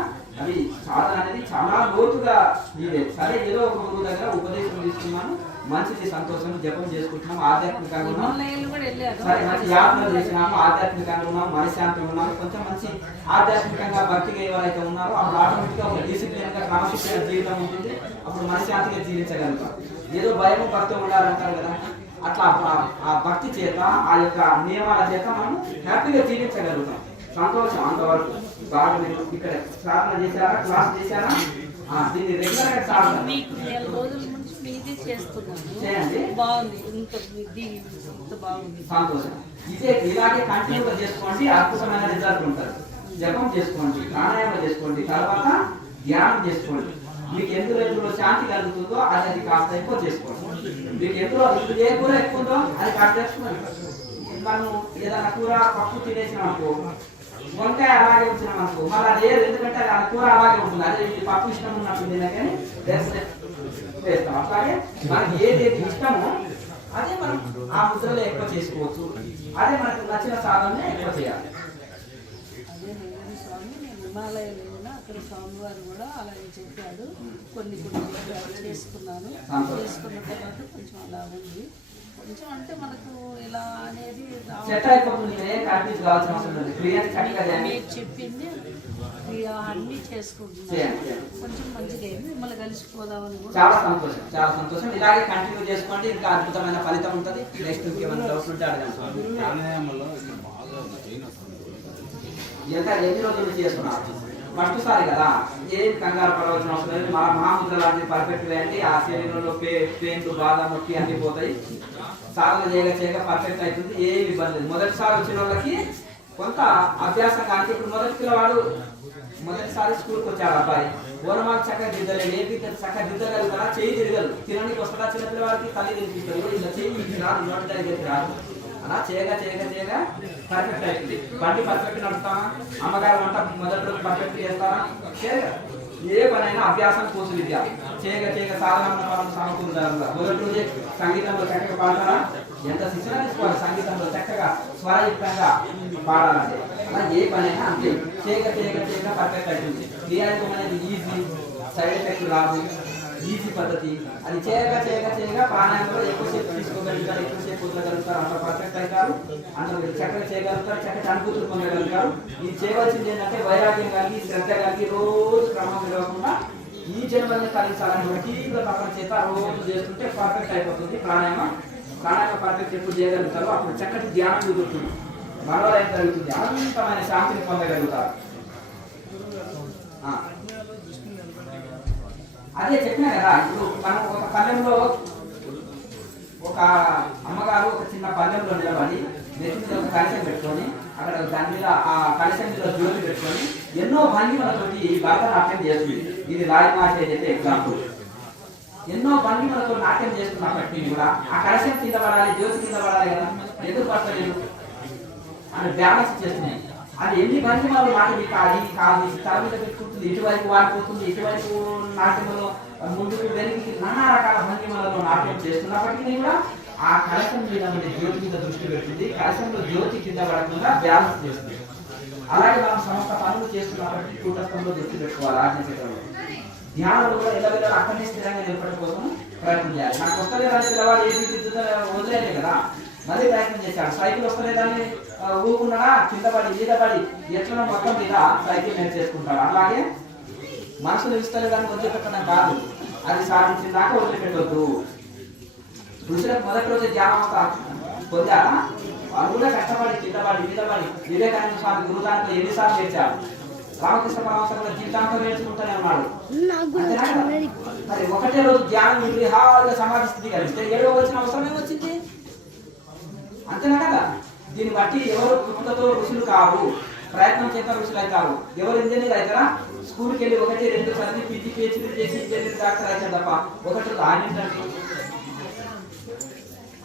అది సాధన అనేది చాలా లోతుగా ఇదే. సరే, ఏదో ఒక గురువు దగ్గర ఉపదేశం తీసుకున్నాను, మంచిది, సంతోషం, జపం చేసుకుంటున్నాం, ఆధ్యాత్మికంగా ఉన్నాం. సరే, మంచి యాత్ర చేసినాము, ఆధ్యాత్మికంగా ఉన్నాం, మనశ్శాంతి ఉన్నాము. కొంచెం మంచి ఆధ్యాత్మికంగా భక్తిగా ఎవరైతే ఉన్నారో అప్పుడు ఆటోమేటిక్గా ఒక డిసిప్లిన్ గా క్రమశిక్షణ జీవితం ఉంటుంది. అప్పుడు మనశ్శాంతిగా జీవించగలుగుతాం. ఏదో భయం భక్తి ఉండాలంటారు కదా, అట్లా ఆ భక్తి చేత, ఆ యొక్క నియమాల చేత మనం హ్యాపీగా జీవించగలుగుతాం. సంతోషం. అంతవరకు బాగా మీరు ఇక్కడ సాధన చేశారా, క్లాస్ చేశారా? దీన్ని రెగ్యులర్ గా సాధన చేయండి. సంతోషం. ఇదే ఇలాగే కంటిన్యూగా చేసుకోండి, అద్భుతమైన రిజల్ట్ ఉంటుంది. జపం చేసుకోండి, ప్రాణాయామం చేసుకోండి, తర్వాత ధ్యానం చేసుకోండి. మీకు ఎందులో శాంతి కలుగుతుందో అది కాస్త ఎక్కువ చేసుకోండి. మీకు ఎందులో ఏ కూర ఎక్కువ ఉందో అది కాస్త తెచ్చుకోండి. మనం ఏదైనా కూర పప్పు తినేసినాం అనుకో, వంకాయ అలాగే ఉంచినాం అనుకో, మళ్ళీ అది ఏది, ఎందుకంటే ఆ కూర అలాగే ఉంటుంది. అదే పప్పు ఇష్టం ఉన్నట్టుంది కానీ వేస్తాం. అట్లాగే మనకి ఏది ఇష్టమో అదే మనం ఆ ముద్రలో ఎక్కువ చేసుకోవచ్చు. అదే మనకు నచ్చిన సాధననే ఎక్కువ చేయాలి. అదే నేను స్వామి నేను హిమాలయాలు వెళ్ళినా అక్కడ స్వామివారు కూడా అలాగే చెప్పాడు. కొన్ని చేసుకున్నాను. చేసుకున్న తర్వాత కొంచెం అలా ఉంది. కొంచెం అంటే మనకు ఇలా అనేది సెట్ అయిపోతుంది. కన్ఫ్యూజ్ కావాల్సిన అవసరం లేదు. క్లియర్ చక్కగా మీరు చెప్పింది అన్ని చేసుకుంటున్నాను. కొంచెం మంచిగా అయింది. మిమ్మల్ని కలిసిపోదామని కూడా చాలా సంతోషం, చాలా సంతోషం. ఇలాగే కంటిన్యూ చేసుకోండి, ఇంకా అద్భుతమైన ఫలితం ఉంటుంది. నెక్స్ట్ ఇంకేమైనా డౌట్స్ ఉంటే అడగండి. ప్రాణాయామంలో బాగా పెయిన్ వస్తుంది. ఎంత ఎన్ని రోజుల నుంచి చేస్తున్నారు? ఫస్ట్ సారి కదా, ఏం కంగారు పడవలసిన అవసరం లేదు. మా మహాముద్ర లాంటి పర్ఫెక్ట్ వేయండి. ఆ శరీరంలో పెయిన్లు బాధ నొప్పి అన్ని పోతాయి. సాధన చేయగా పర్ఫెక్ట్ అవుతుంది. ఏమి ఇబ్బంది లేదు. మొదటిసారి వచ్చిన వాళ్ళకి కొంత అభ్యాసం కానీ, ఇప్పుడు మొదటి పిల్లవాడు మొదటిసారి స్కూల్కి వచ్చాడు అబ్బాయి, ఓనమాకు చక్కగా దిద్దలేదు. ఏ దిద్ద చక్కగా దిద్దగలుగుతారా? చేయి తిరగదు. తినడానికి వస్తుందా? చిన్న పిల్లవాడికి తల్లి తినిపిస్తారు. ఇలా చేయి రాదు, నోటి దగ్గరికి రాదు. అలా చేయగా పర్ఫెక్ట్ అవుతుంది. బండి పర్ఫెక్ట్ నడుస్తామా? అమ్మగారు వంట మొదటి రోజు పర్ఫెక్ట్ చేస్తారా? చేయగా ఏ పనైనా అభ్యాసం కోసు విద్య. చేయగా సాధారణ సమకూరుతారు. మొదటి రోజే సంగీతంలో చక్కగా పాడతారా? ఎంత శిక్షణ తీసుకోవాలి సంగీతంలో చక్కగా స్వరయుక్తంగా పాడాలంటే. అలా ఏ పనైనా అంతే. చేయగా పర్ఫెక్ట్ అవుతుంది. రియాలిటీ అనేది ఈజీ, సైడ్ ఎఫెక్ట్ రాదు, ఈజీ పద్ధతి. అది చేయగా ప్రాణాయంలో ఎక్కువసేపు తీసుకోగలుగుతారు, ఎక్కువసేపు వదలగలుగుతారు. అంత పర్ఫెక్ట్ అవుతారు. అందరూ చక్కగా చేయగలుగుతారు, చక్కగా అనుభూతులు పొందగలుగుతారు. ఇది చేయవలసింది ఏంటంటే వైరాగ్యం కలిగి, శ్రద్ధ కలిగి, రోజు క్రమం విడవకుండా ఈ జన్మల్ని కలిగించాలని తీవ్ర తపన చేత రోజు చేస్తుంటే పర్ఫెక్ట్ అయిపోతుంది. ప్రాణాయామ పర్ఫెక్ట్ ఎప్పుడు చేయగలుగుతారు అప్పుడు చక్కటి ధ్యానం కుదురుతుంది, మనోలయం జరుగుతుంది, అనంతమైన శాంతిని పొందగలుగుతారు. అదే చెప్పినా కదా, ఇప్పుడు మనం ఒక పల్లెంలో ఒక అమ్మగారు ఒక చిన్న పల్లెంలో నిలబడి నెత్తి మీద ఒక కలశం పెట్టుకొని అక్కడ దాని మీద ఆ కలశం మీద జ్యోతి పెట్టుకొని ఎన్నో భంగిమలతోటి భరతనాట్యం చేస్తుంది. ఇది లారీ మాస్టర్ అయితే ఎగ్జాంపుల్. ఎన్నో భంగిమలతో నాట్యం చేస్తున్నప్పటికీ కూడా ఆ కలశం కింద పడాలి, జ్యోతి కింద పడాలి కదా, ఎందుకు పడతలేదు అని బ్యాలెన్స్ చేస్తున్నాయి. అది ఎన్ని భంగిమలు నాటి కాదు తల మీద పెట్టుకుంటుంది, ఇటువైపు వాడిపోతుంది, ఇటువైపు నాట్యంలో ముందుకు వెనక్కి నానా రకాల భంగిమలలో నాట్యం చేస్తున్నప్పటికీ కూడా ఆ కలశం మీద ఉండే జ్యోతి మీద దృష్టి పెడుతుంది. కలశంలో జ్యోతి కింద పడకుండా బ్యాలెన్స్ చేస్తుంది. అలాగే మనం సమస్త పనులు చేస్తున్నప్పటికీ కూటస్థంలో దృష్టి పెట్టుకోవాలి. ఆజ్ఞాచక్రంలో ధ్యానంలో కూడా ఎలా అక్కడనే స్థిరంగా నిలబడడం కోసం ప్రయత్నం చేయాలి. నాకు వస్తలేదని పిల్లవాడు ఏది వదిలేనే కదా, మళ్ళీ ప్రయత్నం చేశాడు. సైకిల్ వస్తలేదని ఊరుకున్నాడా, కింద పడి మీద పడి ఎట్లా మొత్తం మీద సైకిల్ నేర్చేసుకుంటాడు. అలాగే మనసులు ఇస్తలేదని వదిలిపెట్టడం కాదు, అది సాధించిన దాకా వదిలిపెట్టవద్దు. ఋషులకు మొదటి రోజు ధ్యానం పొందారా? వాళ్ళు కూడా కష్టపడి కింద పడి మీద పడి వివేకానంద స్వామి గురుదాంతో ఎన్నిసార్లు నేర్చారు. రామకృష్ణ పరమహంస జీవితాంతం నేర్చుకుంటూనే ఉన్నాడు. మరి ఒకటే రోజు ధ్యానం హాయిగా సమాధి స్థితి కలిగితే 7వ వచ్చిన అవసరం ఏమొచ్చింది? అంతేనా కదా? దీన్ని బట్టి ఎవరు పుట్టుకతో ఋషులు కావు, ప్రయత్నం చేత ఋషులు అవుతారు. ఎవరు ఇంజనీర్ అవుతారా? స్కూల్కి వెళ్ళి 1, 2 చదివి పీజీ PhD చేసి ఇంజనీర్ డాక్టర్ అవుతారు తప్ప ఒకటి ఆడించండి.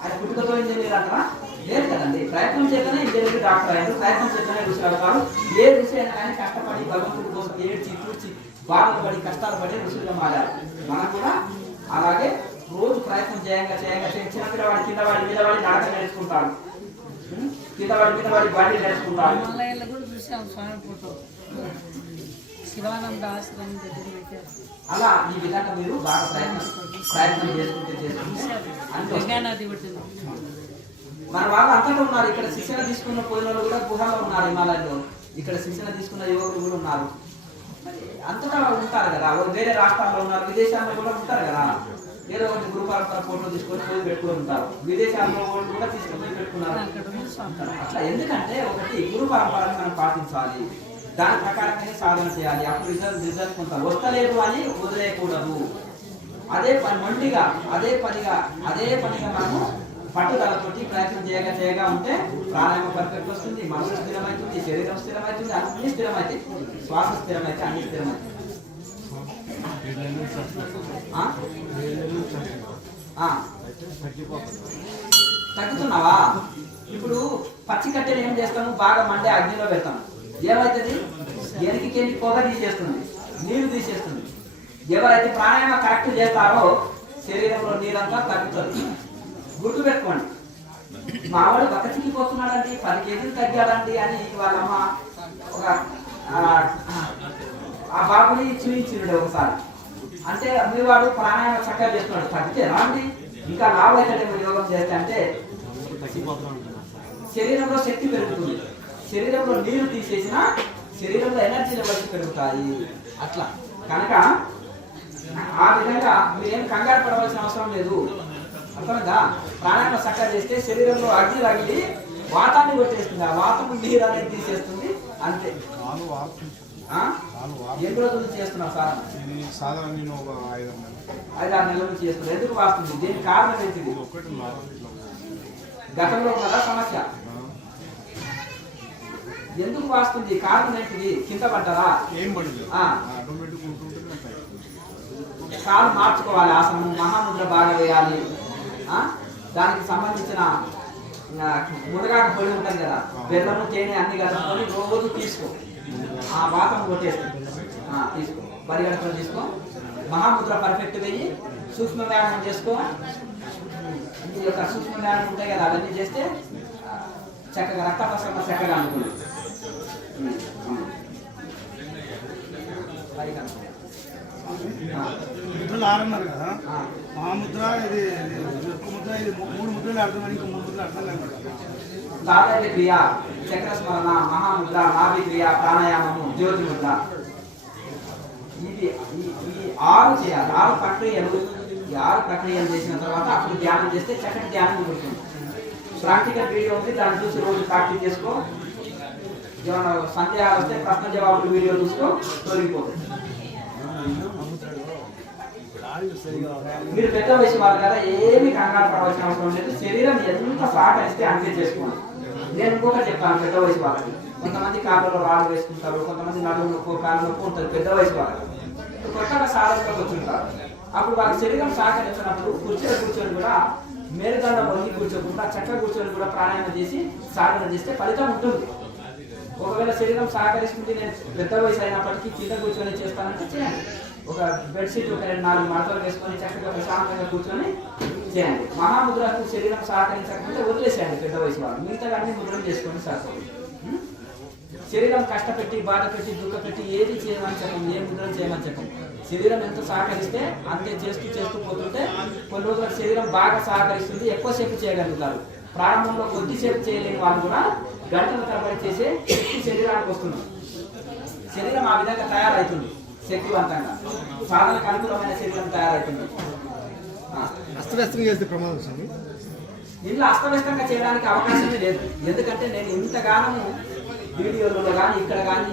ఆయన పుట్టుకతో ఇంజనీర్ అంటారా? లేదు కదండి. ప్రయత్నం చేతనే ఇంజనీర్ డాక్టర్ అయ్యారు, ప్రయత్నం చేతనే ఋషులు అవుతారు. ఏ ఋషి అయినా కానీ కష్టపడి భగవంతుడి కోసం ఏడ్చి కూర్చి బాధలు పడి కష్టాలు పడి ఋషులుగా మారారు. మనం కూడా అలాగే రోజు ప్రయత్నం చేయంగా చిన్న పిల్లవాడి కింద వాడి మీద వాడి నడక నేర్చుకుంటాడు, కింద వాడి మీద వాడి బండి నేర్చుకుంటాడు. హిమాలయాల్లో కూడా చూసాం స్వామి ఫోటో, శివానంద ఆశ్రమం దగ్గర పెట్టారు. అలా ఈ విధంగా మీరు బాగా ప్రయత్నం చేసుకుంటే మన వాళ్ళు అంతటా ఉన్నారు. ఇక్కడ శిక్షణ తీసుకున్న పోయిన కూడా గుహలో ఉన్నారు. హిమాలయంలో ఇక్కడ శిక్షణ తీసుకున్న యువకులు కూడా ఉన్నారు. అంతటా ఉంటారు కదా, వేరే రాష్ట్రాల్లో ఉన్నారు, విదేశాల్లో కూడా ఉంటారు కదా. ఏదో ఒకటి గురు పరంపర ఫోటో తీసుకొని పోయి పెట్టుకొని ఉంటారు. విదేశాల్లో కూడా తీసుకొని పెట్టుకున్నారు. అట్లా ఎందుకంటే ఒకటి గురు పరంపరని మనం పాటించాలి, దాని ప్రకారంగానే సాధన చేయాలి. అప్పుడు రిజల్ట్ కొంత వస్తలేదు అని వదిలేయకూడదు. అదే మొండిగా అదే పనిగా మనము పట్టుదలతోటి ప్రయత్నం చేయగా ఉంటే ప్రాణాయామ పర్ఫెక్ట్ వస్తుంది, మనసు స్థిరమవుతుంది, శరీరం స్థిరమవుతుంది, అన్ని స్థిరమవుతాయి, శ్వాస స్థిరమైతే అన్ని స్థిరమవుతాయి. తగ్గుతున్నావా? ఇప్పుడు పచ్చి కట్టెలు ఏం చేస్తాము, బాగా మండే అగ్నిలో పెడతాము. ఏమవుతుంది? ఎనికి పొగ తీసేస్తుంది, నీరు తీసేస్తుంది. ఎవరైతే ప్రాణాయామ కరెక్ట్ చేస్తారో శరీరంలో నీరంతా తగ్గుతుంది. గుర్తు పెట్టుకోండి. మావాడు బక్క చిక్కిపోతున్నాడండి, 10 కేజీలు తగ్గాడండి అని వాళ్ళమ్మ ఒక ఆ బాబుని చూయించిండు ఒకసారి. అంటే మీ వాడు ప్రాణాయామం చక్కగా చేస్తున్నాడు, తగ్గితే రాండి ఇంకా లాభ అవుతాడేమో యోగం చేస్తే అంటే శరీరంలో శక్తి పెరుగుతుంది. శరీరంలో నీరు తీసేసిన శరీరంలో ఎనర్జీ లెవెల్స్ పెరుగుతాయి. అట్లా కనుక ఆ విధంగా మీరేం కంగారు పడవలసిన అవసరం లేదు. అర్థమైందా? ప్రాణాయామం చక్కగా చేస్తే శరీరంలో అగ్ని రగిలి వాతాన్ని కొట్టేస్తుంది, ఆ వాతం నీరు అనేది తీసేస్తుంది. అంతే. ఎన్ని రోజుల నుంచి చేస్తున్నావు సార్? సాధారణ 5-6 నెలల నుంచి చేస్తున్నారు. ఎందుకు వాస్తుంది? దీనికి కారణం ఏంటిది? గతంలో ఉన్నదా సమస్య? ఎందుకు వాస్తుంది? కారణం ఏంటిది? కింద పడ్డారా? కాలు మార్చుకోవాలి, ఆసనం మహాముద్ర బాగా వేయాలి. దానికి సంబంధించిన మునగాకు పొడి ఉంటుంది కదా, బెల్లము తేనె అన్ని కలుపుకొని రోజు తీసుకో, ఆ వాతం కొట్టేస్తుంది. తీసుకో, పరిగణలో తీసుకో, మహాముద్ర పర్ఫెక్ట్ వేయి, సూక్ష్మ వ్యాయామం చేసుకో. ఈ యొక్క సూక్ష్మ వ్యాయామం ఉంటాయి కదా, అవన్నీ చేస్తే చక్కగా రక్త ప్రసరణ చక్కగా అనుకుంటుంది. ముద్రలు 6 అన్నారు కదా, మహాముద్ర ఇది ఒక్క ముద్ర, ఇది 3 ముద్రలు అర్థం కానీ ఇంకో 3 ముద్రలు అర్థం కాదు. సాధారణ క్రియ, చక్రస్మరణ, మహాముద్ర, నాభి క్రియ, ప్రాణాయామము, జ్యోతి ముద్ర, ఇది ఈ 6 చేయాలి. 6 ప్రక్రియలు. ఈ 6 ప్రక్రియలు చేసిన తర్వాత అప్పుడు ధ్యానం చేస్తే చక్కటి ధ్యానం జరుగుతుంది. ప్రాక్టికల్ వీడియో ఉంది, దాన్ని చూసి రోజు ప్రాక్టీస్ చేసుకో. ఏమన్నా సందేహాలు వస్తే ప్రశ్న జవాబులు వీడియో చూసుకో, తొలగిపోతుంది. మీరు పెద్ద వయసు వాళ్ళు కదా, ఏమి కంగారు పడవలసిన అవసరం లేదు. శరీరం ఎంత సహకరిస్తే అంతే చేసుకోండి. నేను ఇంకొకటి చెప్తాను పెద్ద వయసు వాళ్ళకి. కొంతమంది కాళ్ళలో రాళ్ళు వేసుకుంటారు, కొంతమంది నడుము నొప్పు, కాళ్ళు నొప్పు ఉంటుంది పెద్ద వయసు వాళ్ళకి. కొత్తగా సాధనలోకి వచ్చుంటారు. అప్పుడు వాళ్ళ శరీరం సహకరించినప్పుడు కూర్చొని కూడా మేలుదండ వంగి కూర్చోకుండా చక్కగా కూర్చొని కూడా ప్రాణాయామం చేసి సాధన చేస్తే ఫలితం ఉంటుంది. ఒకవేళ శరీరం సహకరిస్తుంది, నేను పెద్ద వయసు అయినప్పటికీ కింద కూర్చొని చేస్తానంటే చేయండి. ఒక బెడ్షీట్ ఒక 4 మడతలు వేసుకొని చక్కగా ప్రశాంతంగా కూర్చొని చేయండి. మహాముద్రకు శరీరం సహకరించకపోతే వదిలేసేయండి పెద్ద వయసు వాళ్ళు. మిగతా అన్ని ముద్రలు చేసుకోండి సార్. శరీరం కష్టపెట్టి, బాధ పెట్టి, దుఃఖ పెట్టి ఏది చేయమని చెప్పం, ఏ ముద్రలు చేయమని చెప్పం. శరీరం ఎంత సహకరిస్తే అంతే చేస్తూ చేస్తూ పోతుంటే కొన్ని రోజులకు శరీరం బాగా సహకరిస్తుంది, ఎక్కువసేపు చేయగలుగుతారు. ప్రారంభంలో కొద్దిసేపు చేయలేని వాళ్ళు కూడా గంటల తరబడి చేసే శరీరానికి వస్తుంది. శరీరం ఆ విధంగా తయారవుతుంది, శక్తివంతంగా సాధనకు అనుకూలమైన శరీరం తయారవుతుంది. అస్తవ్యస్తంగా చేస్తే ప్రమాదం సార్. ఇంట్లో అస్తవ్యస్తంగా చేయడానికి అవకాశమే లేదు. ఎందుకంటే నేను ఇంతగానము వీడియోలలో కానీ ఇక్కడ కానీ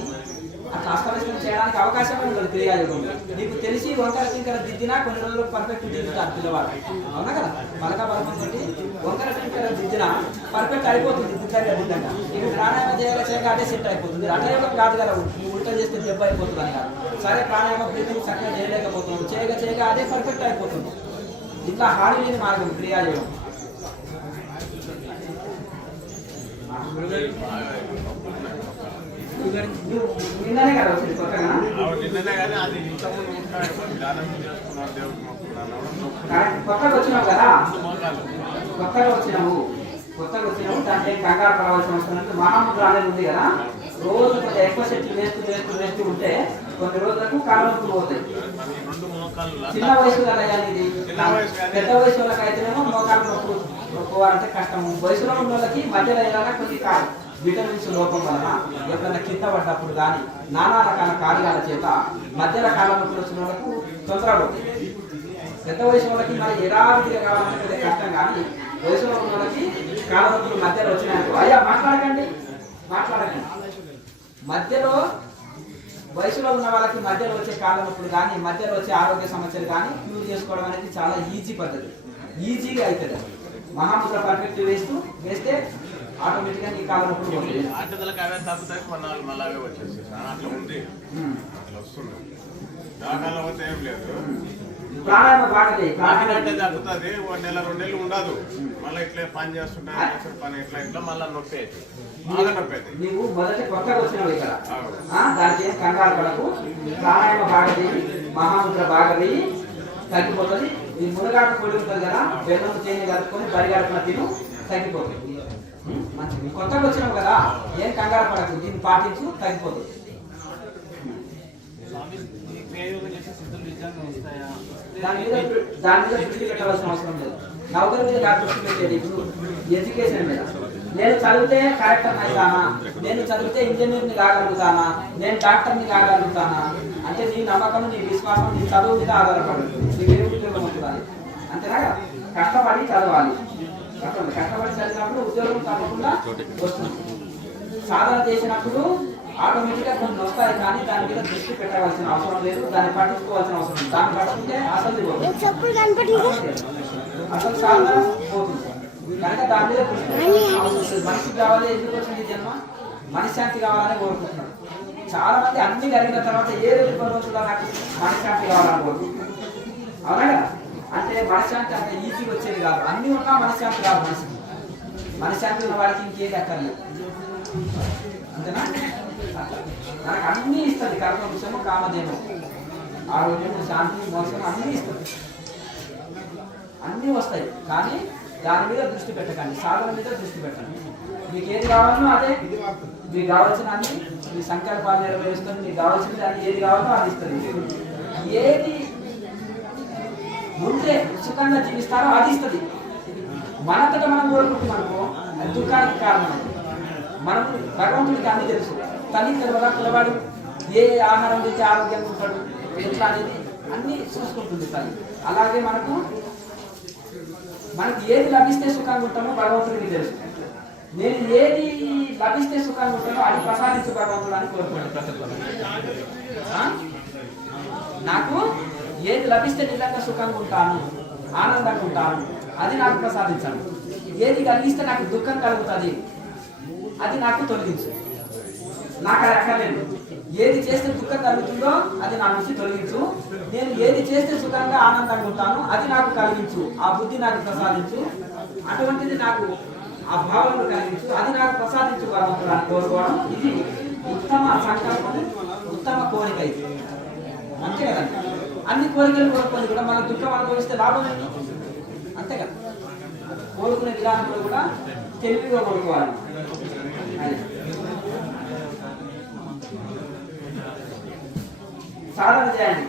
అట్లా అస్తవ్యస్తం చేయడానికి అవకాశమే ఉండదు క్రియాయోగంలో. నీకు తెలిసి వంకర టింకర దిద్దినా కొన్ని రోజులు పర్ఫెక్ట్ దిద్దుతారు పిల్లవాడు. అవునా కదా? బలక బలకం తోటి వంకర టింకర దిద్దినా పర్ఫెక్ట్ అయిపోతుంది దిద్దంగా. నీకు ప్రాణాయామం చేయక అదే సెట్ అయిపోతుంది. రటయోగం కాదు కదా, నువ్వు ఉల్టా చేస్తే దెబ్బ అయిపోతుంది అని కాదు. సరే ప్రాణాయామం బ్రీతింగ్ చక్కగా చేయలేకపోతున్నావు, చేయగా అదే పర్ఫెక్ట్ అయిపోతుంది. ఇట్లా హాని లేని మార్గం క్రియాయోగం. నిన్ననే కదా వచ్చింది కొత్తగా. కొత్తగా వచ్చినావు కదా, కొత్తగా వచ్చినావు దాంట్లో కంగారు పడవలసిన అవసరం లేదు. మహాముద్ర అనేది ఉంది కదా, రోజు కొంచెం ఎక్కువ శక్తి వేస్తూ ఉంటే కొన్ని రోజులకు కాళ్ళు నొప్పులు పోతాయి. చిన్న వయసు కదా ఇది. పెద్ద వయసు వాళ్ళకి అయితేనేమో మోకాళ్ళు నొప్పుకోవాలంటే కష్టము. వయసులో ఉన్న వాళ్ళకి మధ్యలో ఏదైనా కొన్ని విటమిన్స్ లోపం వలన ఎప్పుడైనా కింద పడ్డప్పుడు కానీ నానా రకాల కార్యాల చేత మధ్యలో కాళ్ళ నొప్పులు వచ్చిన వాళ్ళకు తొందర పడుతుంది. పెద్ద వయసు వాళ్ళకి మరి యథావిధిగా కావాలంటే పెద్ద కష్టం, కానీ వయసులో ఉన్న వాళ్ళకి కాళ్ళ నొప్పులు మధ్యలో వచ్చినాయనుకో, అయ్యా మాట్లాడకండి. మధ్యలో వయసులో ఉన్న వాళ్ళకి మధ్యలో వచ్చే కాళ్ళ నొప్పులు కానీ మధ్యలో వచ్చే ఆరోగ్య సమస్యలు కానీ క్యూర్ చేసుకోవడం అనేది చాలా ఈజీ పద్ధతి, ఈజీగా అవుతుంది. మహాముద్ర పర్ఫెక్ట్ వేస్తే ఆటోమేటిక్గా నీ కాళ్ళ నొప్పులు పోతుంది. ప్రాణాయామ బాగా తగ్గుతుంది. 1 నెల 2 నెలలు ఉండదు, మళ్ళీ ఇట్లా పని చేస్తుంటారు, పని ఇట్లా మళ్ళీ నొప్పి అవుతుంది. నీవు మొదటి కొత్తగా వచ్చినావు ఇక్కడ, దానికి ఏం కంగారు పడకు. ప్రాణాయామ బాగా చేయి, మహాముద్ర బాగా వేయి, తగ్గిపోతుంది. ఈ మునగాకు పొడి ఉంటుంది కదా, బెల్లం తేనె కలుపుకొని పరిగడుపున తిను, తగ్గిపోతుంది. మంచిది. కొత్తగా వచ్చినాం కదా, ఏం కంగారు పడకు, దీన్ని పాటించు, తగ్గిపోతుంది. దాని మీద దృష్టి పెట్టవలసిన అవసరం లేదు. నౌకరి మీద దృష్టి పెట్టేది ఇప్పుడు ఎడ్యుకేషన్ మీద. నేను చదివితే కరెక్టర్ అవుతానా, నేను చదివితే ఇంజనీర్ని కాగలుగుతానా, నేను డాక్టర్ని కాగలుగుతానా అంటే నీ నమ్మకం, నీ విశ్వాసం నీ చదువు మీద ఆధారపడుతుంది. నీకు ఏ ఉద్యోగం వస్తుంది అంతేనా? కష్టపడి చదవాలి. కష్టపడి చదివినప్పుడు ఉద్యోగం తప్పకుండా వస్తుంది. సాధన చేసినప్పుడు ఆటోమేటిక్గా కొన్ని వస్తాయి, కానీ దాని మీద దృష్టి పెట్టవలసిన అవసరం లేదు, దాన్ని పట్టించుకోవాల్సిన అవసరం లేదు. దాన్ని పట్టుకుంటే అసలు సాధన పోతుంది. కనుక దాని మీద దృష్టి మనిషికి కావాలి. ఎందుకు వచ్చింది జన్మ? మనశ్శాంతి కావాలని కోరుకుంటున్నాడు. చాలా మంది అన్ని జరిగిన తర్వాత ఏదో రోజుల్లో నాకు మనశ్శాంతి కావాలని కోరుకుంటున్నాడు. అవునా కదా? అంటే మనశ్శాంతి అంటే ఈజీగా వచ్చేది కాదు. అన్ని ఉన్నా మనశ్శాంతి కాదు. మనశ్శాంతి ఉన్న వాడికి ఇంకేది అక్కర్లేదు. అంతేనా? మనకు అన్నీ ఇస్తుంది. కర్మవృక్షము, కామధేను, ఆరోగ్యము, శాంతి, మోసం అన్నీ ఇస్తుంది. అన్నీ వస్తాయి, కానీ దాని మీద దృష్టి పెట్టకండి. సాధన మీద దృష్టి పెట్టండి. మీకు ఏది కావాలో అదే, మీకు కావాల్సిన అన్ని మీ సంకల్పాలు నెరవేరుస్తుంది. మీకు కావాల్సింది అది ఏది కావాలో అది ఇస్తుంది. ఏది ముందే సుఖంగా జీవిస్తారో అది ఇస్తుంది. మనంతటా మనం కోరుకుంటున్నామనుకో అది దుఃఖానికి కారణం. మనం భగవంతుడికి అన్ని తెలుసు. తల్లి తెలవదా, పిల్లవాడు ఏ ఆహారం తింటే ఆరోగ్యంగా ఉంటాడు ఎట్లా అనేది అన్ని చూసుకుంటుంది తల్లి. అలాగే మనకు ఏది లభిస్తే సుఖంగా ఉంటామో భగవంతుడికి తెలుసు. నేను ఏది లభిస్తే సుఖంగా ఉంటానో అది ప్రసాదించు భగవంతుడు అని కోరుకోండి ప్రతి ఒక్కరు. నాకు ఏది లభిస్తే నిజంగా సుఖంగా ఉంటాను, ఆనందంగా ఉంటాను, అది నాకు ప్రసాదించాను. ఏది కలిగిస్తే నాకు దుఃఖం కలుగుతుంది అది నాకు తొలగించు. నాకు అది అక్కర్లేదు. ఏది చేస్తే దుఃఖం కలుగుతుందో అది నా నుంచి తొలగించు. నేను ఏది చేస్తే సుఖంగా ఆనందంగా ఉంటాను అది నాకు కలిగించు. ఆ బుద్ధి నాకు ప్రసాదించు. అటువంటిది నాకు ఆ భావనలు కలిగించు. అది నాకు ప్రసాదించు భగవంతుడు అని కోరుకోవడం ఇది ఉత్తమ సంకల్పం, ఉత్తమ కోరిక. ఇది అంతే కదండి. అన్ని కోరికలు కోరుకొని కూడా మన దుఃఖం అనుభవిస్తే లాభం ఏంటి? అంతే కదా. కోరుకునే విధానంలో కూడా తెలివిగా కోరుకోవాలి. సాధన చేయండి.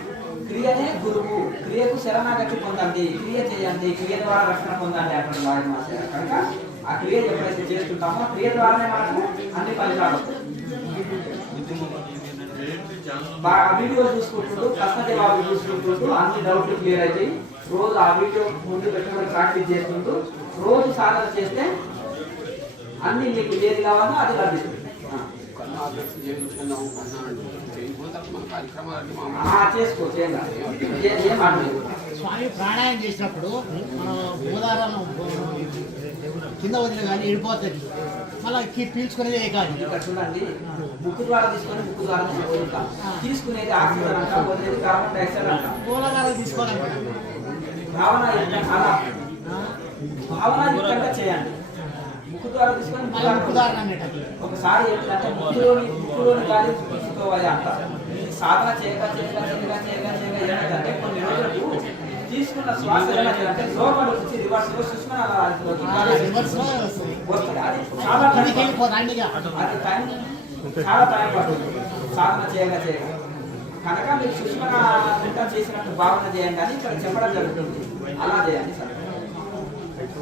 క్రియనే గురువు. క్రియకు శరణాగతి పొందండి, క్రియ చేయండి, క్రియ ద్వారా రక్షణ పొందండి అక్కడ వాడి మాస్టర్. కనుక ఆ క్రియ ఎప్పుడైతే చేస్తుంటామో క్రియ ద్వారానే మనకు అన్ని ఫలితాలు వస్తాయి. వీడియో చూసుకుంటూ ప్రశ్న జవాబు చూసుకుంటూ అన్ని డౌట్లు క్లియర్ అవుతాయి. రోజు ఆ వీడియో ముందు పెట్టుకుని ప్రాక్టీస్ చేసుకుంటూ రోజు సాధన చేస్తే అన్ని మీకు ఏది కావాలో అది లభిస్తుంది. చేసుకో స్వామి ప్రాణాయామం చేసినప్పుడు మనం మూలాలను కింద వదిలే కానీ వెళ్ళిపోతుంది, మళ్ళీ పీల్చుకునేది ఏ కాదు. ఇక్కడ చూడండి, ముక్కు ద్వారా తీసుకొని ముక్కు ద్వారా తీసుకునేది ఆక్సిజన్ అంట, వదిలేది కార్బన్ డైఆక్సైడ్ అంట. మూలాధారాలు తీసుకోవాలన్నమాట. భావనాయుక్తంగా చేయండి. ముక్కు ద్వారా తీసుకొని ఒకసారి ఏంటంటే ముక్కులోని గాలి తీసుకోవాలి అంటారు. సాధన చేయగా ఏమిటంటే కొన్ని రోజులకు తీసుకున్న శ్వాస అంటే లోపల నుంచి రివర్స్ లో సుష్మ వస్తుంది. అది చాలా టైం పడుతుంది సాధన చేయగా. కనుక మీరు సుష్మన చేసినట్టు భావన చేయండి అని ఇక్కడ చెప్పడం జరుగుతుంది. అలా చేయండి సార్.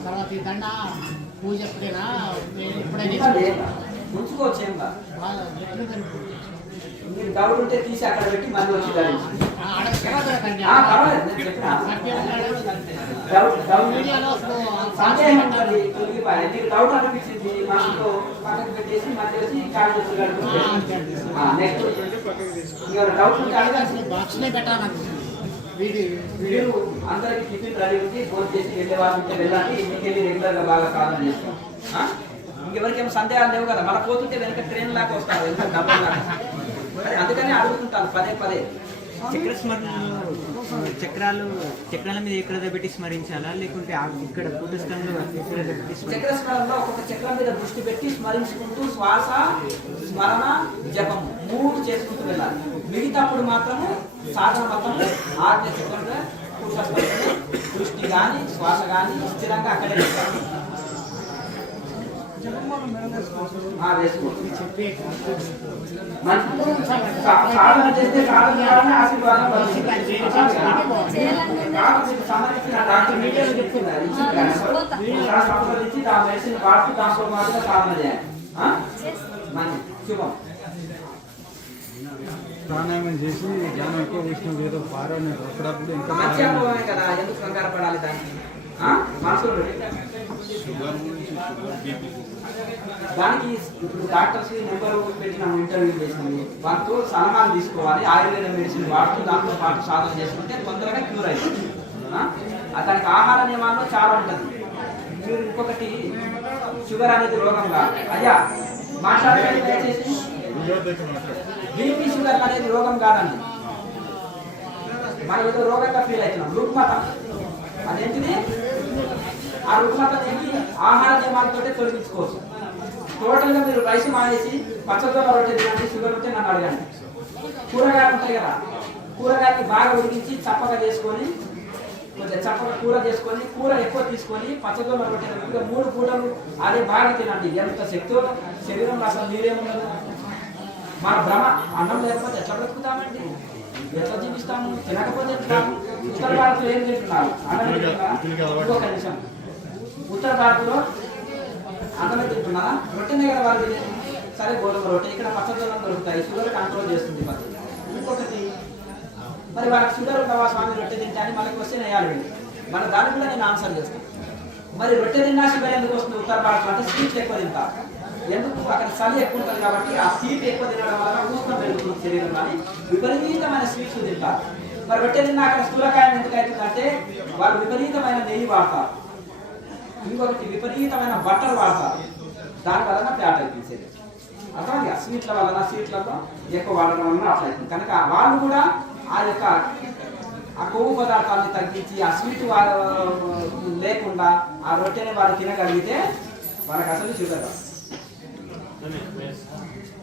తర్వాత ఈ దండ పూజ ఎప్పుడైనా ఉంచుకోవచ్చు. ఏం కాదు. మీరు డౌట్ ఉంటే తీసి అక్కడ పెట్టి మళ్ళీ వచ్చి సందేహం ఉంటుంది తొలగిపోయి. నీకు డౌట్ అనిపించింది మనసులో పక్కన పెట్టేసి మధ్య వచ్చి కాళ్ళు నెక్స్ట్ డౌట్ ఉంటే అడగాల్సింది. మీరు అందరికి టిఫిన్ రెడీ ఉంది, ఫోన్ చేసి వెళ్ళే వాళ్ళు ఉంటే వెళ్ళండి. ఇంటికి వెళ్ళి రెగ్యులర్గా బాగా సాధన చేస్తాం. ఇంకెవరికేమో సందేహాలు లేవు కదా. మన పోతుంటే వెనక ట్రైన్ లాగా వస్తారు, వెనక డబ్బులు లాగా. అందుకని అడుగుతుంటాను పదే పదే. చక్రాల మీద ఎక్కడ పెట్టి స్మరించాలా, లేకుంటే ఇక్కడ కూటస్థంలో చక్రస్మరణలో ఒక్కొక్క చక్రం మీద దృష్టి పెట్టి స్మరించుకుంటూ శ్వాస, స్మరణ, జపం 3 చేసుకుంటూ వెళ్ళాలి. మిగతాప్పుడు మాత్రము సాధన మొత్తం ఆజ్ఞ చక్రంలో కూటస్థంలో దృష్టి కానీ శ్వాస కానీ స్థిరంగా అక్కడే పెట్టాలి. వేసుకోవచ్చు. సాధన చేస్తే సాధన చేయాలని ఆశీర్వాదం సంబంధించిన డాక్టర్ మీడియాలో చెప్తున్నారు. సంప్రదించి ఆ మెడిసిన్ వాడుతూ దాంట్లో మాత్రం సాధన చేయాలి. మంచి శుభం. ప్రాణాయామం చేసి ధ్యానం ఎక్కువ చేసిన ఏదో పారాయణ అప్పుడప్పుడు ఇంకా మంచి అనుభవమే కదా, ఎందుకు కంగారు పడాలి దానికి? మనసులో దానికి ఇప్పుడు డాక్టర్స్ నెంబర్ పెట్టి మనం ఇంటర్వ్యూ చేసినాము, వాళ్ళతో సలహాలు తీసుకోవాలి. ఆయుర్వేద మెడిసిన్ వాడుతూ దాంతో పాటు సాధన చేసుకుంటే తొందరగా క్యూర్ అవుతుంది. దానికి ఆహార నియమాల్లో చాలా ఉంటుంది. మీరు ఇంకొకటి షుగర్ అనేది రోగం కాదు. అయ్యా మాట్లాడేది దయచేసి. బీపీ షుగర్ అనేది రోగం కాదండి. మనం ఏదో రోగంగా ఫీల్ అవుతున్నాం. రుగ్మత అదేంటిది? ఆ రుగ్మత అనేది ఆహార నియమాలతో తొలగించుకోవచ్చు. టోటల్గా మీరు రైస్ మానేసి పచ్చదొన్న రొట్టె తినండి, షుగర్ ఉంటే నన్ను అడగండి. కూరగాయలు ఉంటాయి కదా, కూరగాయలని బాగా ఉడికించి చప్పగా చేసుకొని కొంచెం చప్పగా కూర చేసుకొని కూర ఎక్కువ తీసుకొని పచ్చదొన్న రొట్టె 3 పూటలు అదే బాగా తినండి. ఎంత శక్తితో శరీరంలో అసలు మీరేముండదు. మన భ్రమ అన్నం లేకపోతే ఎట్లా బ్రతుకుతామండి? ఎట్లా జీవిస్తాము? తినకపోతే ఎట్లా? ఉత్తర భారత్లో ఏం తింటున్నారు? అన్నం తింటున్నారా? ఒక నిమిషం. ఉత్తర భారత్లో అన్నమే తింటున్నారా? రొట్టెనే కదా వాళ్ళు తినేది. సరే గోధుమ రొట్టె, ఇక్కడ పచ్చదొన్నం దొరుకుతాయి, షుగర్ కంట్రోల్ చేస్తుంది. మరి ఇంకొకటి, మరి వాళ్ళకి షుగర్ ఉండవా స్వామి రొట్టె తింటే అని మనకి క్వశ్చన్ వేయాలి. మన దానికి కూడా నేను ఆన్సర్ చేస్తాను. మరి రొట్టె తిన్నా షుగర్ ఎందుకు వస్తుంది ఉత్తర భారత్లో అంటే? స్వీట్ ఎక్కువ తింటారు. ఎందుకు? అక్కడ చలి ఎక్కువ ఉంటుంది కాబట్టి ఆ స్వీట్ ఎక్కువ తినడం వల్ల ఉష్ణం పెరుగుతుంది శరీరంలో. విపరీతమైన స్వీట్స్ తింటారు. మరి రొట్టె తిన్నా అక్కడ స్థూలకాయం ఎందుకు అవుతుందంటే వాళ్ళు విపరీతమైన నెయ్యి వాడతారు. ఇంకొకటి విపరీతమైన బట్టర్ వాడతారు. దాని వలన ఫ్యాట్ అయిపోయింది. అర్థమైంది? స్వీట్ల వలన స్వీట్లలో ఎక్కువ వాడడం వలన అట్లా అవుతుంది. కనుక వాళ్ళు కూడా ఆ యొక్క ఆ కొవ్వు పదార్థాలను తగ్గించి ఆ స్వీట్ లేకుండా ఆ రొట్టెని వాళ్ళు తినగలిగితే వాళ్ళకి అసలు షుగర్ రాదు.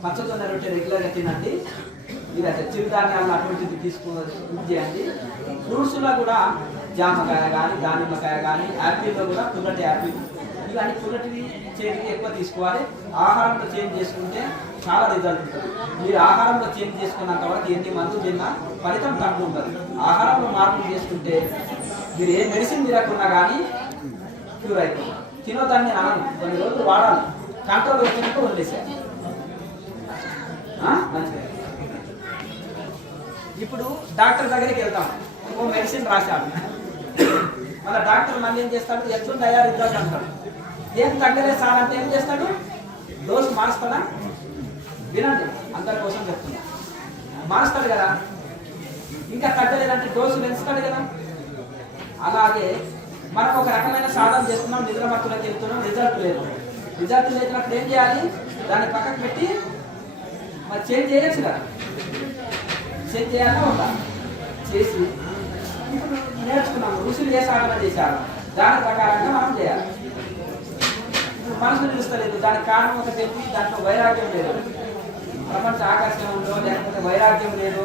పచ్చదొన్న రొట్టె రెగ్యులర్గా తినండి. ఇది అయితే చిరుధాన్యాలను అటువంటిది తీసుకుని చేయండి. ఫ్రూట్స్లో కూడా జామకాయ కానీ దానిమ్మకాయ కానీ యాపిల్లో కూడా పుల్లటి యాపిల్, ఇవన్నీ పుల్లటివి చేతికి ఎక్కువ తీసుకోవాలి. ఆహారంలో చేంజ్ చేసుకుంటే చాలా రిజల్ట్ ఉంటుంది. మీరు ఆహారంలో చేంజ్ చేసుకున్నంత వరకు ఎన్ని మందులు తిన్నా ఫలితం తక్కువ ఉంటుంది. ఆహారంలో మార్పులు చేసుకుంటే మీరు ఏ మెడిసిన్ తినకున్నా కానీ క్యూర్ అయిపోతుంది. తినొద్దని అనను, కొన్ని రోజులు వాడాలి. కంట్రోల్ వచ్చినట్టు వదిలేసారు. మంచిగా. ఇప్పుడు డాక్టర్ దగ్గరికి వెళ్తాం, ఓ మెడిసిన్ రాశాడు. మళ్ళీ డాక్టర్ మళ్ళీ ఏం చేస్తాడు? ఎట్లుందయ్యా రిజల్ట్ అంటాడు. ఏం తగ్గలేదు సార్ అంటే ఏం చేస్తాడు? డోసు మారుస్తాడా? వినండి, అందరి కోసం చెప్తున్నా. మారుస్తాడు కదా. ఇంకా తగ్గలేదంటే డోసు పెంచుతాడు కదా. అలాగే మనం ఒక రకమైన సాధన చేస్తున్నాం, నిద్రమత్తులోకి వెళ్తున్నాం, రిజల్ట్ లేదు. రిజల్ట్ లేనప్పుడు ఏం చేయాలి? దాన్ని పక్కకు పెట్టి మరి చేంజ్ చేయొచ్చు కదా. చేంజ్ చేయాలా ఉందా? చేసి ఇప్పుడు నేర్చుకున్నాము, ఋషులు ఏ సాధన చేశారు దాని ప్రకారంగా మనం చేయాలి. ఇప్పుడు మనసు నిలుస్తలేదు, దానికి కారణం ఒక చెప్పి దాంట్లో వైరాగ్యం లేదు. ప్రపంచ ఆకర్షణ ఉందో, లేకపోతే వైరాగ్యం లేదు,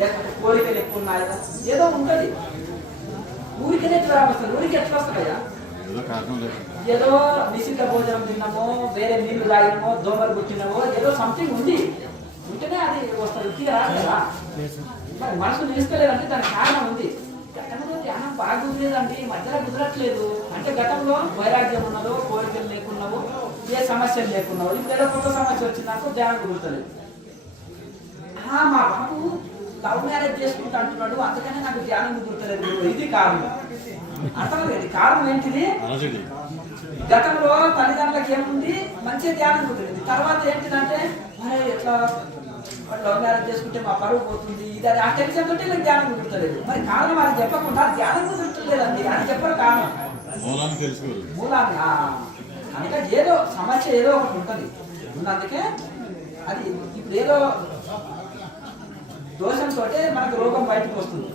లేకపోతే కోరికలు ఎక్కువ ఉన్నాయో ఏదో ఉంటుంది. ఊరికి ఎట్లా వస్తుంది? ఊరికి ఎట్లా వస్తుందయ్యా? ఏదో నిషిద్ధ భోజనం తిన్నామో, వేరే నీళ్లు తాగినామో, దోమలు గుచ్చినామో, ఏదో సంథింగ్ ఉంది. ఉంటేనే అది వస్తుంది. ఉట్టిగా రాదు కదా. మరి మనసు నిలుస్తలేదంటే దానికి కారణం ఉంది. గతంలో ధ్యానం బాగా కుదిరేదండి, మధ్యలో కుదరట్లేదు అంటే గతంలో వైరాగ్యం ఉన్నదో, కోరికలు లేకున్నావో, ఏ సమస్యలు లేకున్నావో, ఇప్పుడు ఏదో కొత్త సమస్య వచ్చిందాకో ధ్యానం కుదురుతలేదు. మా బాబు లవ్ మ్యారేజ్ చేసుకుంటా అంటున్నాడు, అందుకనే నాకు ధ్యానం కుదురుతలేదు. ఇది కారణం. అర్థమవుతుంది. కారణం ఏంటిది? గతంలో తల్లిదండ్రులకు ఏముంది? మంచి ధ్యానం కుదిరింది. తర్వాత ఏంటిదంటే మరి ఎట్లా లవ్ మ్యారేజ్ చేసుకుంటే మా పరువు పోతుంది, ఇది అది ఆ టెన్షన్ తోటి నాకు ధ్యానం కుదురుతలేదు. మరి కారణం అది చెప్పకుండా ధ్యానం కుదురుతలేదండి అని చెప్పడం కారణం. మూలాన్ని అంటే ఏదో సమస్య ఏదో ఒకటి ఉంటుంది. ఉన్నందుకే అది ఇప్పుడు ఏదో దోషంతో మనకు రోగం బయటకు వస్తుంది,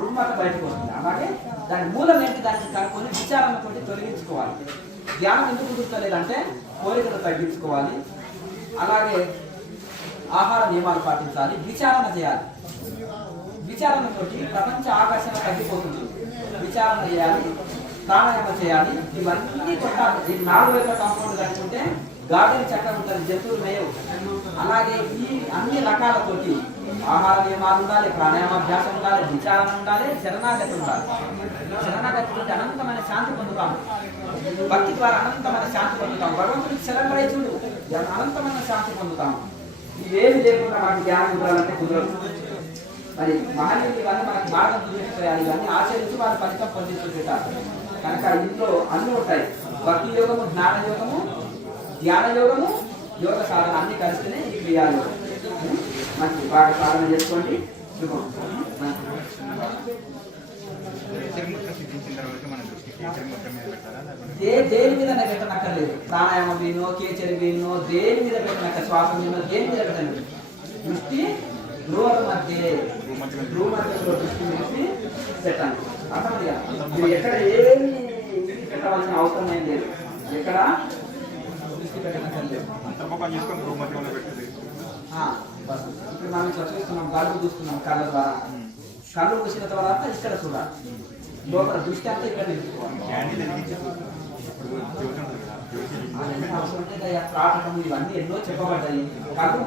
రుగ్మత బయటకు వస్తుంది. అలాగే దాని మూలం ఏంటి దాన్ని కనుక్కొని విచారణతో తొలగించుకోవాలి. ధ్యానం ఎందుకు కుదురుతలేదంటే కోరికలు తగ్గించుకోవాలి. అలాగే ఆహార నియమాలు పాటించాలి, విచారణ చేయాలి. విచారణతోటి ప్రపంచ ఆకర్షణ తగ్గిపోతుంది. విచారణ చేయాలి, ప్రాణాయామం చేయాలి, ఇవన్నీ కొట్టాలి. ఈ 4 వైపుల కాంపౌండ్ కనుకుంటే గార్డెన్ చక్కగా ఉంటుంది, జంతువులు మేయవు. అలాగే ఈ అన్ని రకాలతోటి ఆహార నియమాలు ఉండాలి, ప్రాణాయామాభ్యాసం ఉండాలి, విచారణ ఉండాలి, శరణాగతి ఉండాలి. శరణాగతి ఉంటే అనంతమైన శాంతి పొందుతాము. భక్తి ద్వారా అనంతమైన శాంతి పొందుతాము. భగవంతుడికి శరణపడే చూడు, అనంతమైన శాంతి పొందుతాము. ఇవేమి లేకుండా మనకి జ్ఞానం కుదరాలంటే కుదరదు. మరి మహనీయులు ఇవన్నీ మనకి మార్గం చూపించాలి, ఇవన్నీ ఆచరించి వాళ్ళు ఫలితం పొందించుకుంటారు. కనుక ఇంట్లో అన్నీ ఉంటాయి. భక్తి యోగము, జ్ఞాన యోగము, ధ్యాన యోగము, యోగ సాధన అన్ని కలిస్తేనే ఈ క్రియాలు. మంచి బాగా సాధన చేసుకోండి. శుభం. దేని మీద పెట్టనక్కర్లేదు. ప్రాణాయామం వీనో, కేచరి వీనో, దేని మీద పెట్టనక్క, శ్వాసం వీనో, దేని మీద పెట్టలేదు. దృష్టి భ్రూల మధ్య, భ్రూ మధ్యలో దృష్టి పెట్టి పెట్టండి. అర్థమయ్యా? మీరు ఎక్కడ ఏమి పెట్టవలసిన అవసరం ఏం లేదు. ఎక్కడ దృష్టి పెట్టనక్కర్లేదు. ఇప్పుడు మనం ఇట్లా చూస్తున్నాం, కళ్ళు చూస్తున్నాం, కళ్ళ ద్వారా. కళ్ళు మూసిన తర్వాత ఇక్కడ చూడాలి. లోపల దృష్టి అంతా ఇక్కడ నిలుపుకోవాలి. ప్రాటకం ఇవన్నీ ఎన్నో చెప్పబడ్డాయి. కళ్ళు